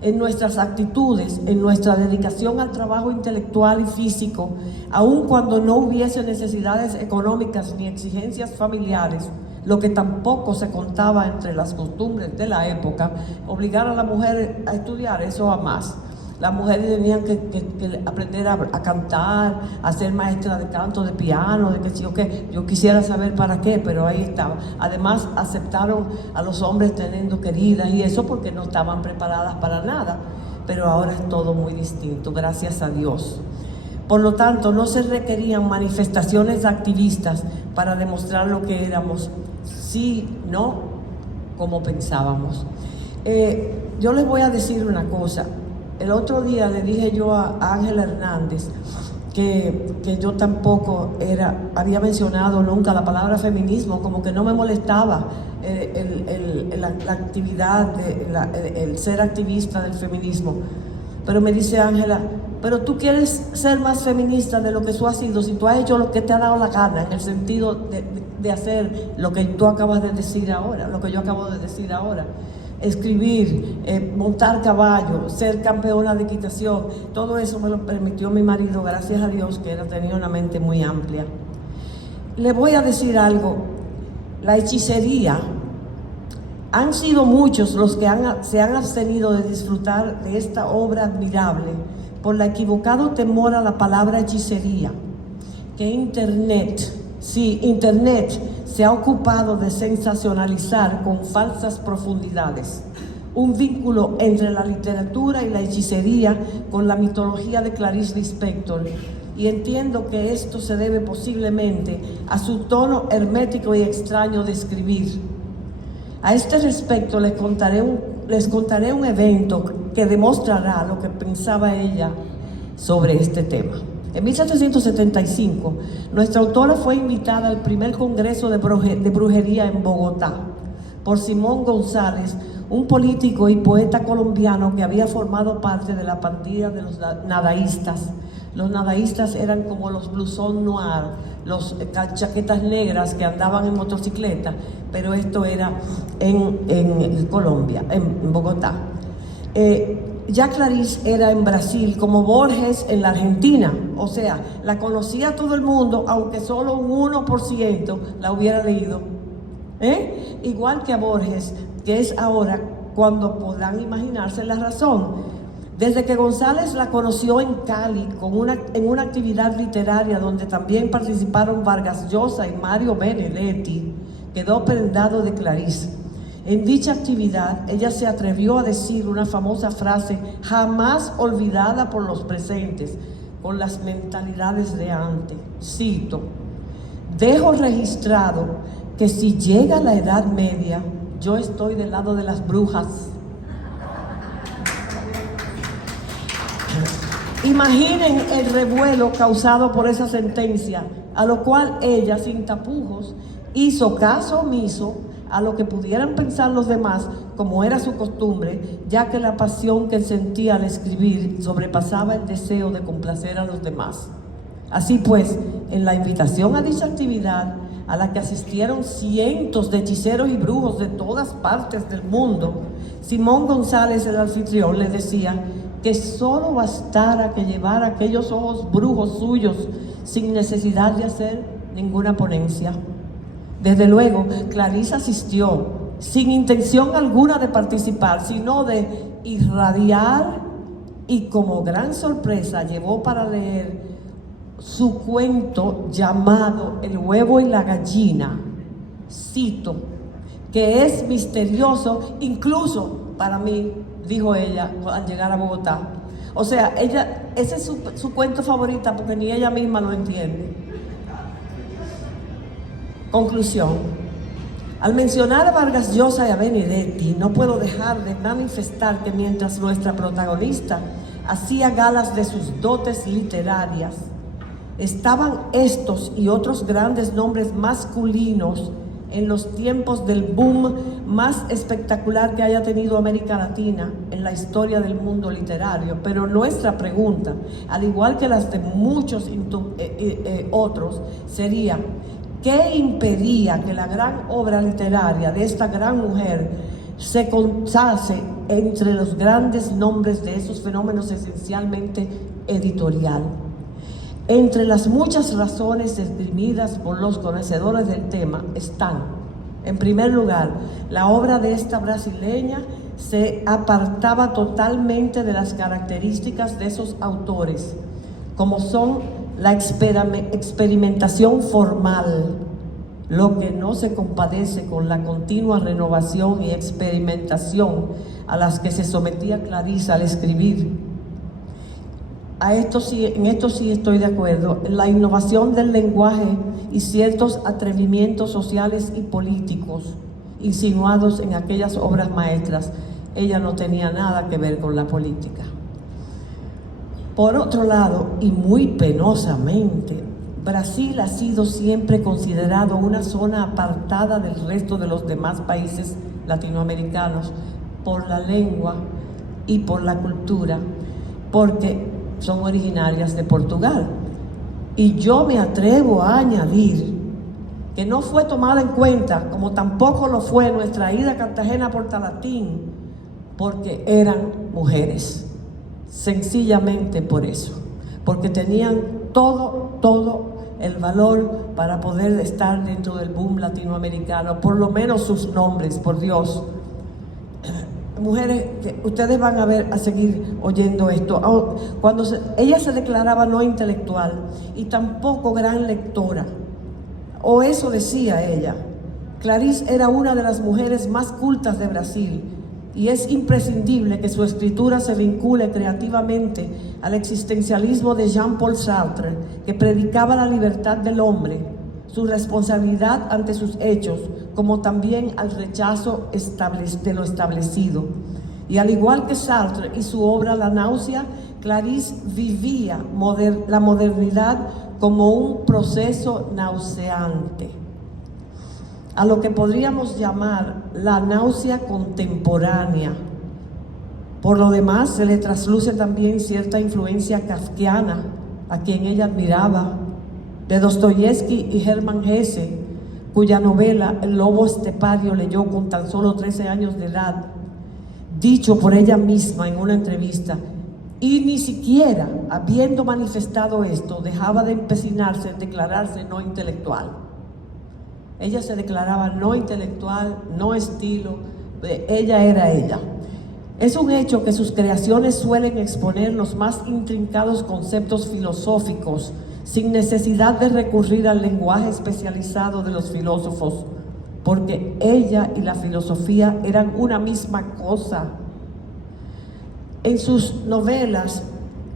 En nuestras actitudes, en nuestra dedicación al trabajo intelectual y físico, aun cuando no hubiese necesidades económicas ni exigencias familiares, lo que tampoco se contaba entre las costumbres de la época, obligar a la mujer a estudiar, eso jamás. Las mujeres tenían que aprender a cantar, a ser maestra de canto, de piano, de que yo quisiera saber para qué, pero ahí estaba. Además, aceptaron a los hombres teniendo queridas y eso porque no estaban preparadas para nada. Pero ahora es todo muy distinto, gracias a Dios. Por lo tanto, no se requerían manifestaciones activistas para demostrar lo que éramos, no como pensábamos. Yo les voy a decir una cosa. El otro día le dije yo a Ángela Hernández que yo tampoco había mencionado nunca la palabra feminismo, como que no me molestaba la actividad, el ser activista del feminismo. Pero me dice Ángela, pero tú quieres ser más feminista de lo que tú has sido, si tú has hecho lo que te ha dado la gana, en el sentido de hacer lo que tú acabas de decir ahora, lo que yo acabo de decir ahora. Escribir, montar caballo, ser campeona de equitación, todo eso me lo permitió mi marido, gracias a Dios, que tenía una mente muy amplia. Le voy a decir algo, la hechicería, han sido muchos los que se han abstenido de disfrutar de esta obra admirable por el equivocado temor a la palabra hechicería, que Internet se ha ocupado de sensacionalizar con falsas profundidades. Un vínculo entre la literatura y la hechicería con la mitología de Clarice Lispector. Y entiendo que esto se debe posiblemente a su tono hermético y extraño de escribir. A este respecto les contaré un evento que demostrará lo que pensaba ella sobre este tema. En 1775, nuestra autora fue invitada al primer congreso de brujería en Bogotá por Simón González, un político y poeta colombiano que había formado parte de la pandilla de los nadaístas. Los nadaístas eran como los blusón noir, los chaquetas negras que andaban en motocicleta, pero esto era en Colombia, en Bogotá. Ya Clarice era en Brasil, como Borges en la Argentina, o sea, la conocía todo el mundo, aunque solo un 1% la hubiera leído. Igual que a Borges, que es ahora cuando podrán imaginarse la razón. Desde que González la conoció en Cali, en una actividad literaria donde también participaron Vargas Llosa y Mario Benedetti, quedó prendado de Clarice. En dicha actividad, ella se atrevió a decir una famosa frase jamás olvidada por los presentes, con las mentalidades de antes. Cito: dejo registrado que si llega la Edad Media, yo estoy del lado de las brujas. Imaginen el revuelo causado por esa sentencia, a lo cual ella, sin tapujos, hizo caso omiso a lo que pudieran pensar los demás, como era su costumbre, ya que la pasión que sentía al escribir sobrepasaba el deseo de complacer a los demás. Así pues, en la invitación a dicha actividad, a la que asistieron cientos de hechiceros y brujos de todas partes del mundo, Simón González, el anfitrión, le decía que solo bastara que llevara aquellos ojos brujos suyos sin necesidad de hacer ninguna ponencia. Desde luego, Clarice asistió sin intención alguna de participar, sino de irradiar, y como gran sorpresa llevó para leer su cuento llamado El huevo y la gallina. Cito: que es misterioso incluso para mí, dijo ella al llegar a Bogotá. O sea, ese es su cuento favorita porque ni ella misma lo entiende. Conclusión: al mencionar a Vargas Llosa y a Benedetti, no puedo dejar de manifestar que mientras nuestra protagonista hacía galas de sus dotes literarias, estaban estos y otros grandes nombres masculinos en los tiempos del boom más espectacular que haya tenido América Latina en la historia del mundo literario. Pero nuestra pregunta, al igual que las de muchos otros, sería: ¿qué impedía que la gran obra literaria de esta gran mujer se contase entre los grandes nombres de esos fenómenos esencialmente editorial? Entre las muchas razones esgrimidas por los conocedores del tema están, en primer lugar, la obra de esta brasileña se apartaba totalmente de las características de esos autores, como son la experimentación formal, lo que no se compadece con la continua renovación y experimentación a las que se sometía Clarice al escribir. en esto sí estoy de acuerdo. La innovación del lenguaje y ciertos atrevimientos sociales y políticos insinuados en aquellas obras maestras, ella no tenía nada que ver con la política. Por otro lado, y muy penosamente, Brasil ha sido siempre considerado una zona apartada del resto de los demás países latinoamericanos por la lengua y por la cultura, porque son originarias de Portugal. Y yo me atrevo a añadir que no fue tomada en cuenta, como tampoco lo fue nuestra ida a Cartagena Portalatín, porque eran mujeres, sencillamente por eso, porque tenían todo el valor para poder estar dentro del boom latinoamericano, por lo menos sus nombres, por Dios. Mujeres, ustedes van a seguir oyendo esto. Cuando ella se declaraba no intelectual y tampoco gran lectora, o eso decía ella. Clarice era una de las mujeres más cultas de Brasil y es imprescindible que su escritura se vincule creativamente al existencialismo de Jean-Paul Sartre, que predicaba la libertad del hombre, su responsabilidad ante sus hechos, como también al rechazo de lo establecido. Y al igual que Sartre y su obra La náusea, Clarice vivía la modernidad como un proceso nauseante, a lo que podríamos llamar la náusea contemporánea. Por lo demás, se le trasluce también cierta influencia kafkiana, a quien ella admiraba, de Dostoyevsky y Hermann Hesse, cuya novela El lobo estepario leyó con tan solo 13 años de edad, dicho por ella misma en una entrevista, y ni siquiera, habiendo manifestado esto, dejaba de empecinarse en declararse no intelectual. Ella se declaraba no intelectual, no estilo, ella era ella. Es un hecho que sus creaciones suelen exponer los más intrincados conceptos filosóficos, sin necesidad de recurrir al lenguaje especializado de los filósofos, porque ella y la filosofía eran una misma cosa. En sus novelas,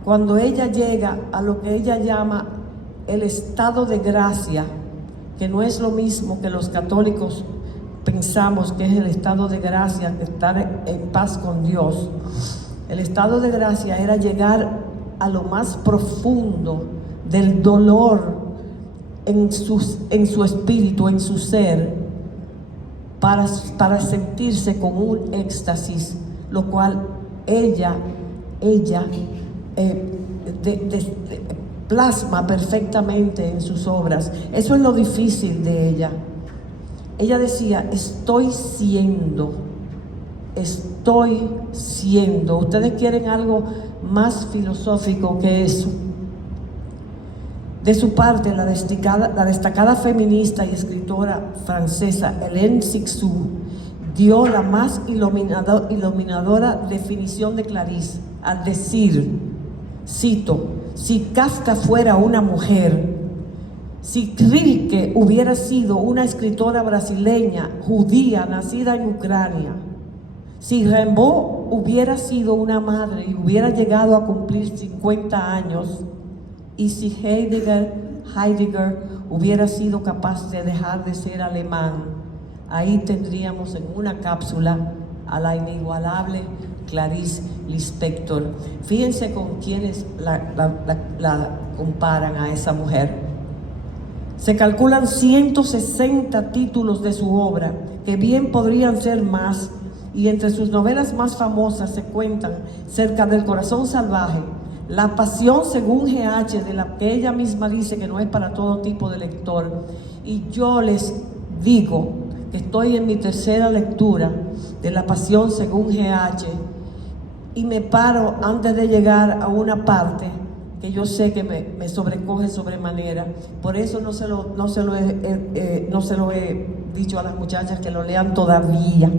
cuando ella llega a lo que ella llama el estado de gracia, que no es lo mismo que los católicos pensamos que es el estado de gracia, de estar en paz con Dios. El estado de gracia era llegar a lo más profundo del dolor en su espíritu, en su ser, para sentirse con un éxtasis, lo cual ella plasma perfectamente en sus obras. Eso es lo difícil de ella. Ella decía, estoy siendo. Ustedes quieren algo más filosófico que eso. De su parte, la destacada feminista y escritora francesa Hélène Cixous dio la más iluminadora definición de Clarice al decir, cito, si Kafka fuera una mujer, si Rilke hubiera sido una escritora brasileña, judía, nacida en Ucrania, si Rimbaud hubiera sido una madre y hubiera llegado a cumplir 50 años, y si Heidegger hubiera sido capaz de dejar de ser alemán, ahí tendríamos en una cápsula a la inigualable Clarice Lispector. Fíjense con quienes la comparan a esa mujer. Se calculan 160 títulos de su obra, que bien podrían ser más, y entre sus novelas más famosas se cuentan Cerca del corazón salvaje, La pasión según G.H., de la que ella misma dice que no es para todo tipo de lector. Y yo les digo que estoy en mi tercera lectura de La pasión según G.H. y me paro antes de llegar a una parte que yo sé que me sobrecoge sobremanera. Por eso no se lo he dicho a las muchachas que lo lean todavía,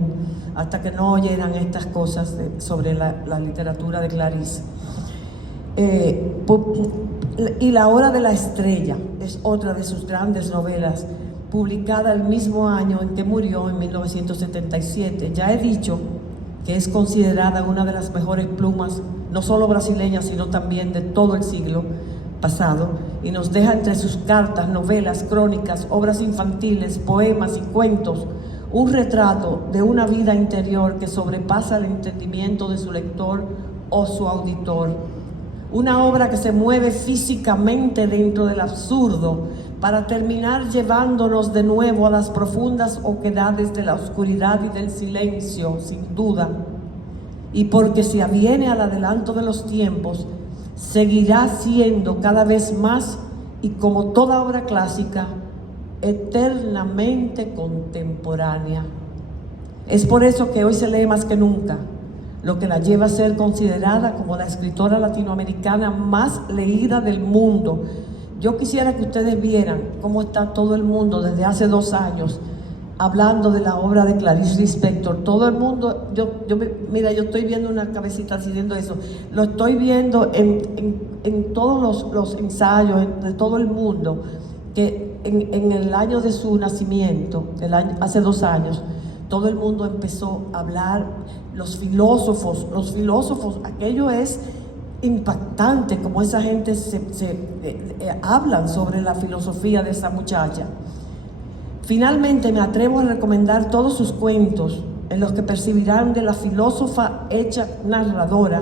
hasta que no oyeran estas cosas sobre la literatura de Clarice. Y La hora de la estrella es otra de sus grandes novelas, publicada el mismo año en que murió, en 1977. Ya he dicho que es considerada una de las mejores plumas no solo brasileña, sino también de todo el siglo pasado, y nos deja entre sus cartas, novelas, crónicas, obras infantiles, poemas y cuentos un retrato de una vida interior que sobrepasa el entendimiento de su lector o su auditor. Una obra que se mueve físicamente dentro del absurdo para terminar llevándonos de nuevo a las profundas oquedades de la oscuridad y del silencio, sin duda. Y porque se aviene al adelanto de los tiempos, seguirá siendo cada vez más, y como toda obra clásica, eternamente contemporánea. Es por eso que hoy se lee más que nunca, lo que la lleva a ser considerada como la escritora latinoamericana más leída del mundo. Yo quisiera que ustedes vieran cómo está todo el mundo desde hace 2 años hablando de la obra de Clarice Lispector. Todo el mundo, mira, yo estoy viendo una cabecita diciendo eso, lo estoy viendo en todos los ensayos de todo el mundo, que en el año de su nacimiento, hace 2 años, todo el mundo empezó a hablar, los filósofos, aquello es impactante, como esa gente hablan sobre la filosofía de esa muchacha. Finalmente me atrevo a recomendar todos sus cuentos, en los que percibirán de la filósofa hecha narradora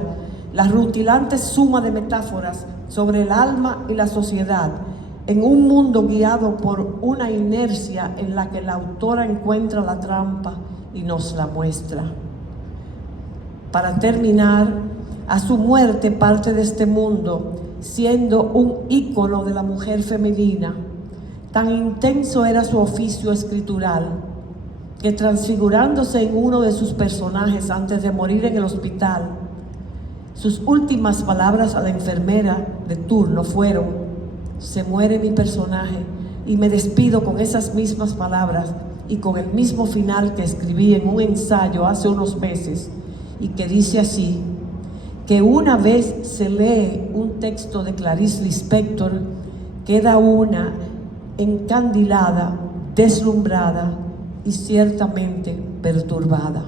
la rutilante suma de metáforas sobre el alma y la sociedad, en un mundo guiado por una inercia en la que la autora encuentra la trampa y nos la muestra. Para terminar, a su muerte parte de este mundo siendo un ícono de la mujer femenina. Tan intenso era su oficio escritural, que transfigurándose en uno de sus personajes antes de morir en el hospital, sus últimas palabras a la enfermera de turno fueron: se muere mi personaje y me despido con esas mismas palabras y con el mismo final que escribí en un ensayo hace unos meses, y que dice así: que una vez se lee un texto de Clarice Lispector, queda una encandilada, deslumbrada y ciertamente perturbada.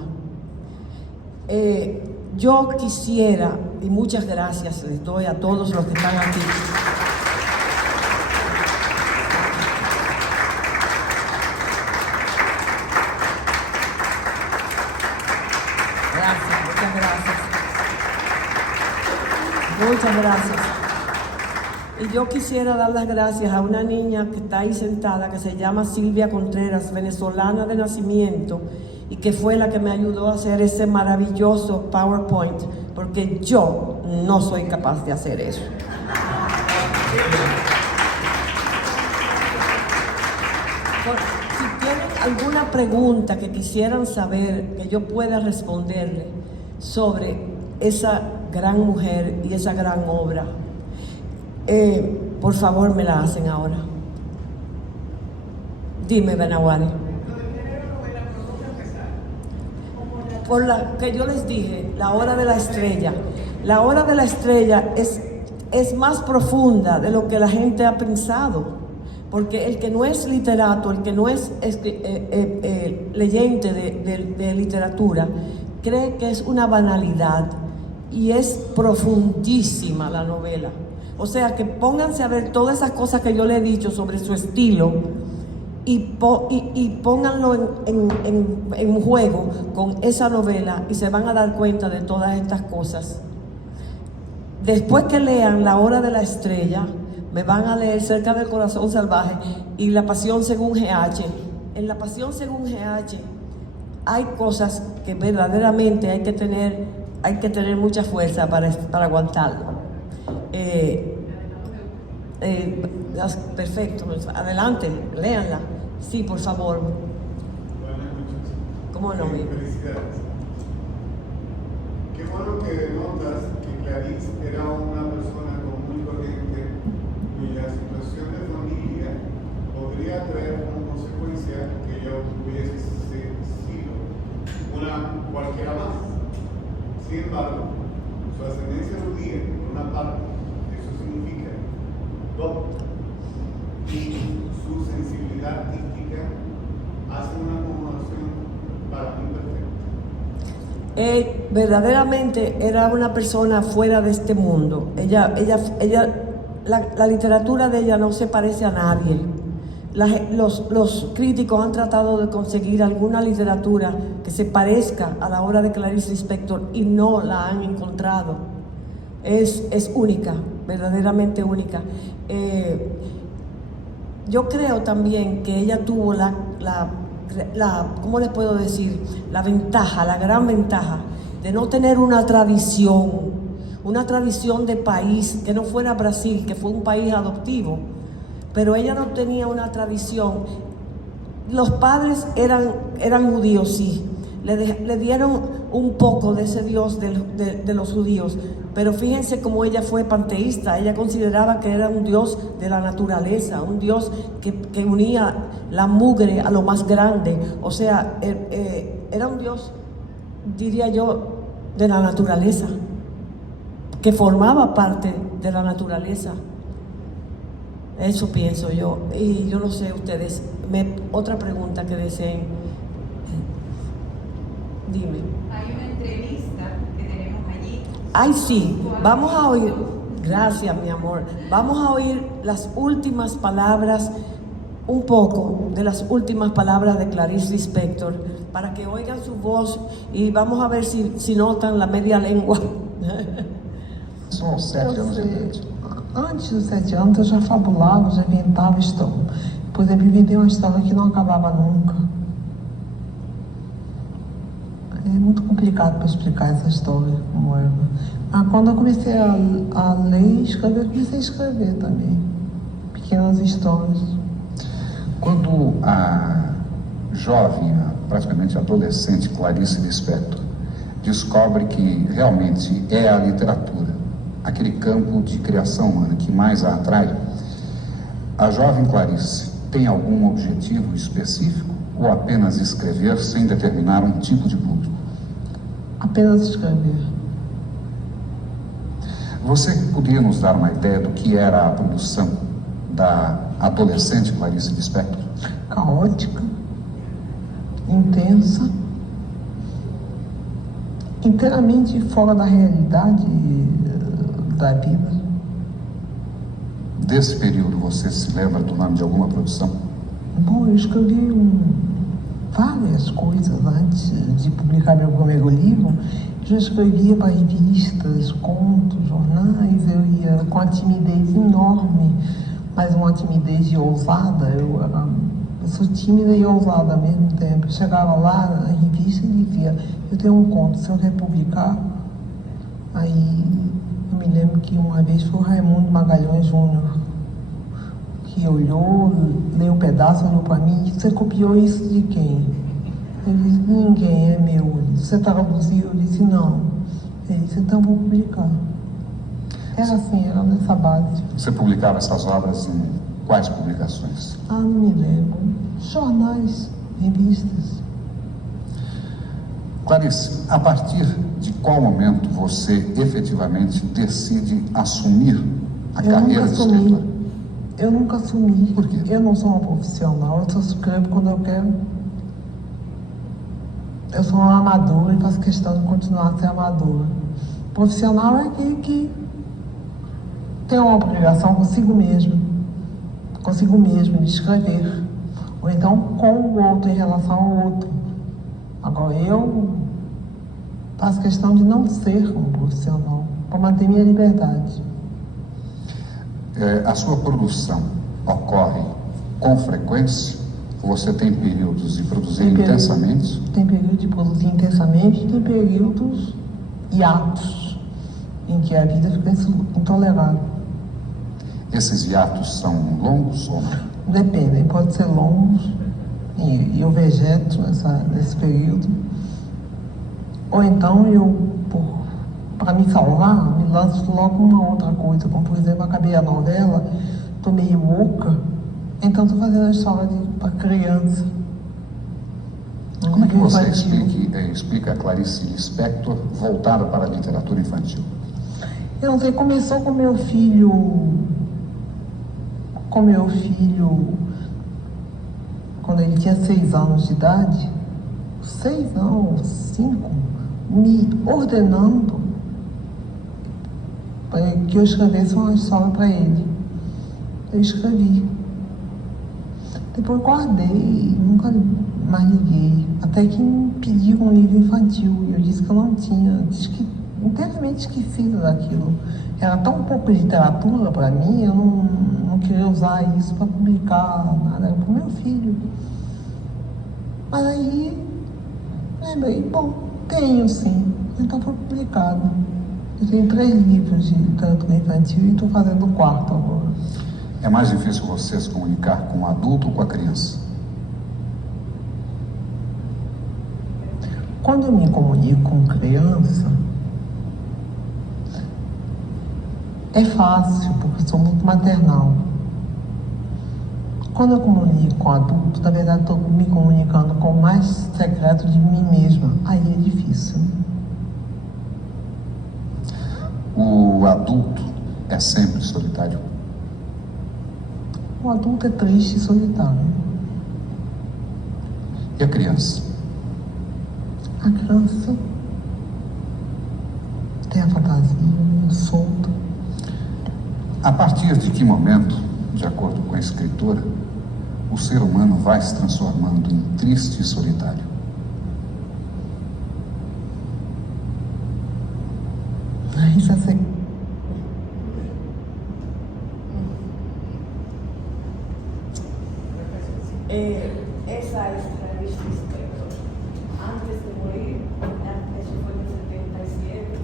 Yo quisiera, y muchas gracias les doy a todos los que están aquí. Gracias, muchas gracias. Muchas gracias. Y yo quisiera dar las gracias a una niña que está ahí sentada, que se llama Silvia Contreras, venezolana de nacimiento, y que fue la que me ayudó a hacer ese maravilloso PowerPoint, porque yo no soy capaz de hacer eso. Si tienen alguna pregunta que quisieran saber, que yo pueda responderle sobre esa gran mujer y esa gran obra, por favor me la hacen ahora. Dime, Benahuari. Por la que yo les dije, La Hora de la Estrella. La Hora de la Estrella es más profunda de lo que la gente ha pensado, porque el que no es literato, el que no es leyente de literatura, cree que es una banalidad, y es profundísima la novela. O sea que pónganse a ver todas esas cosas que yo le he dicho sobre su estilo y pónganlo en juego con esa novela, y se van a dar cuenta de todas estas cosas. Después que lean La Hora de la Estrella, me van a leer Cerca del Corazón Salvaje y La Pasión según G.H. En La Pasión según G.H. hay cosas que verdaderamente hay que tener mucha fuerza para aguantarlo. Perfecto, adelante, léanla. Sí, por favor. ¿Cómo no? Felicidades. Qué bueno que notas que Clarice era una persona común y corriente, cuya situación de familia podría traer como consecuencia que ella hubiese sido una cualquiera más. Sin embargo, su ascendencia judía, por una parte, eso significa doctor, y su sensibilidad artística hace una acomodación para mí perfecta. verdaderamente era una persona fuera de este mundo. La literatura de ella no se parece a nadie. Los críticos han tratado de conseguir alguna literatura que se parezca a la obra de Clarice Lispector y no la han encontrado. Es única, verdaderamente única. Yo creo también que ella tuvo ¿cómo les puedo decir? La gran ventaja de no tener una tradición de país, que no fuera Brasil, que fue un país adoptivo, pero ella no tenía una tradición. Los padres eran judíos, sí, le dieron un poco de ese Dios de los judíos, pero fíjense cómo ella fue panteísta. Ella consideraba que era un Dios de la naturaleza, un Dios que unía la mugre a lo más grande. O sea, era un Dios, diría yo, de la naturaleza, que formaba parte de la naturaleza. Eso pienso yo. Y yo no sé ustedes, otra pregunta que deseen. Dime. Hay una entrevista que tenemos allí. Ay, sí, vamos a oír, gracias mi amor, vamos a oír las últimas palabras, un poco de las últimas palabras de Clarice Lispector, para que oigan su voz y vamos a ver si notan la media lengua. Só 7 anos de idade. Antes dos 7 anos eu já fabulava, já inventava história. Por exemplo, inventei uma história que não acabava nunca. É muito complicado para explicar essa história como era. Quando eu comecei a ler e escrever, eu comecei a escrever também pequenas histórias. Quando a jovem, praticamente adolescente Clarice Lispector descobre que realmente é a literatura, aquele campo de criação humana que mais a atrai, a jovem Clarice tem algum objetivo específico ou apenas escrever sem determinar um tipo de público? Apenas escrever. Você poderia nos dar uma ideia do que era a produção da adolescente Clarice Lispector? Caótica, intensa, inteiramente fora da realidade da vida. Desse período, você se lembra do nome de alguma produção? Bom, eu escrevi várias coisas antes de publicar meu primeiro livro. Eu já escrevia para revistas, contos, jornais. Eu ia com uma timidez enorme, mas uma timidez ousada. Eu sou tímida e ousada ao mesmo tempo. Eu chegava lá na revista e dizia: eu tenho um conto, se eu quer publicar? Aí eu me lembro que uma vez foi o Raimundo Magalhães Júnior, que olhou, leu um pedaço, olhou para mim e disse: você copiou isso de quem? Eu disse: ninguém, é meu. Ele disse: você traduziu? Eu disse: não. Ele disse: então vou publicar. Era assim, era nessa base. Você publicava essas obras em quais publicações? Não me lembro. Jornais, revistas. Clarice, a partir de qual momento você efetivamente decide assumir a carreira de escritora? Eu nunca assumi. Por quê? Eu não sou uma profissional, eu só escrevo quando eu quero. Eu sou uma amadora e faço questão de continuar a ser amadora. Profissional é aquele que tem uma obrigação consigo mesmo de escrever. Ou então com o outro, em relação ao outro. Agora eu faço questão de não ser um profissional, para manter minha liberdade. A sua produção ocorre com frequência? Ou você tem períodos de produzir intensamente? Tem período de produzir intensamente e tem períodos hiatos, em que a vida fica intolerável. Esses hiatos são longos ou não? Dependem, pode ser longos, e eu vegeto nesse período. Ou então para me salvar, me lanço logo uma outra coisa, como por exemplo, acabei a novela, estou meio louca, então estou fazendo a história para criança. Como é que você explica a Clarice Lispector voltada para a literatura infantil? Eu não sei, começou com meu filho, quando ele tinha 6 anos de idade, 6 não, 5, me ordenando para que eu escrevesse uma história para ele. Eu escrevi. Depois guardei, nunca mais liguei. Até que me pediram um livro infantil. Eu disse que eu não tinha, inteiramente esquecido daquilo. Era tão pouco literatura para mim, eu não queria usar isso para publicar nada, era para o meu filho. Mas aí, lembrei, bom, tenho sim, então foi publicado. Eu tenho 3 livros de literatura infantil e estou fazendo o 4º agora. É mais difícil você se comunicar com o adulto ou com a criança? Quando eu me comunico com criança, é fácil, porque eu sou muito maternal. Quando eu comunico com adulto, na verdade estou me comunicando com o mais secreto de mim mesma. Aí é difícil. O adulto é sempre solitário? O adulto é triste e solitário. E a criança? A criança tem a fantasia solta. A partir de que momento, de acordo com a escritora, o ser humano vai se transformando em triste e solitário? Já sei. Esa es Clarice Lispector. Antes de morir, eso fue en el 77,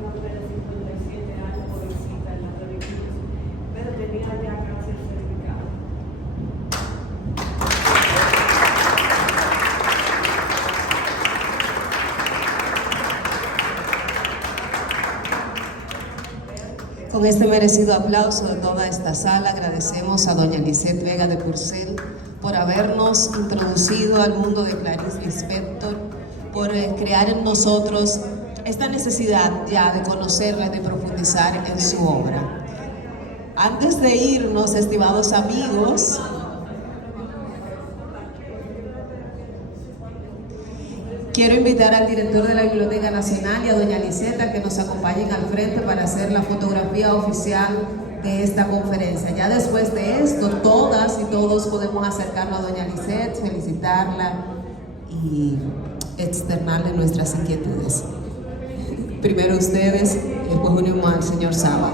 una mujer de 57 años, jovencita en la televisión, pero tenía ya cáncer cervical. Con este merecido aplauso de toda esta sala, agradecemos a doña Lisette Vega de Purcell por habernos introducido al mundo de Clarice Lispector, por crear en nosotros esta necesidad ya de conocerla y de profundizar en su obra. Antes de irnos, estimados amigos, quiero invitar al director de la Biblioteca Nacional y a doña Lisette a que nos acompañen al frente para hacer la fotografía oficial de esta conferencia. Ya después de esto, todas y todos podemos acercarnos a doña Lisette, felicitarla y externarle nuestras inquietudes. Primero ustedes y después unimos al señor Saba.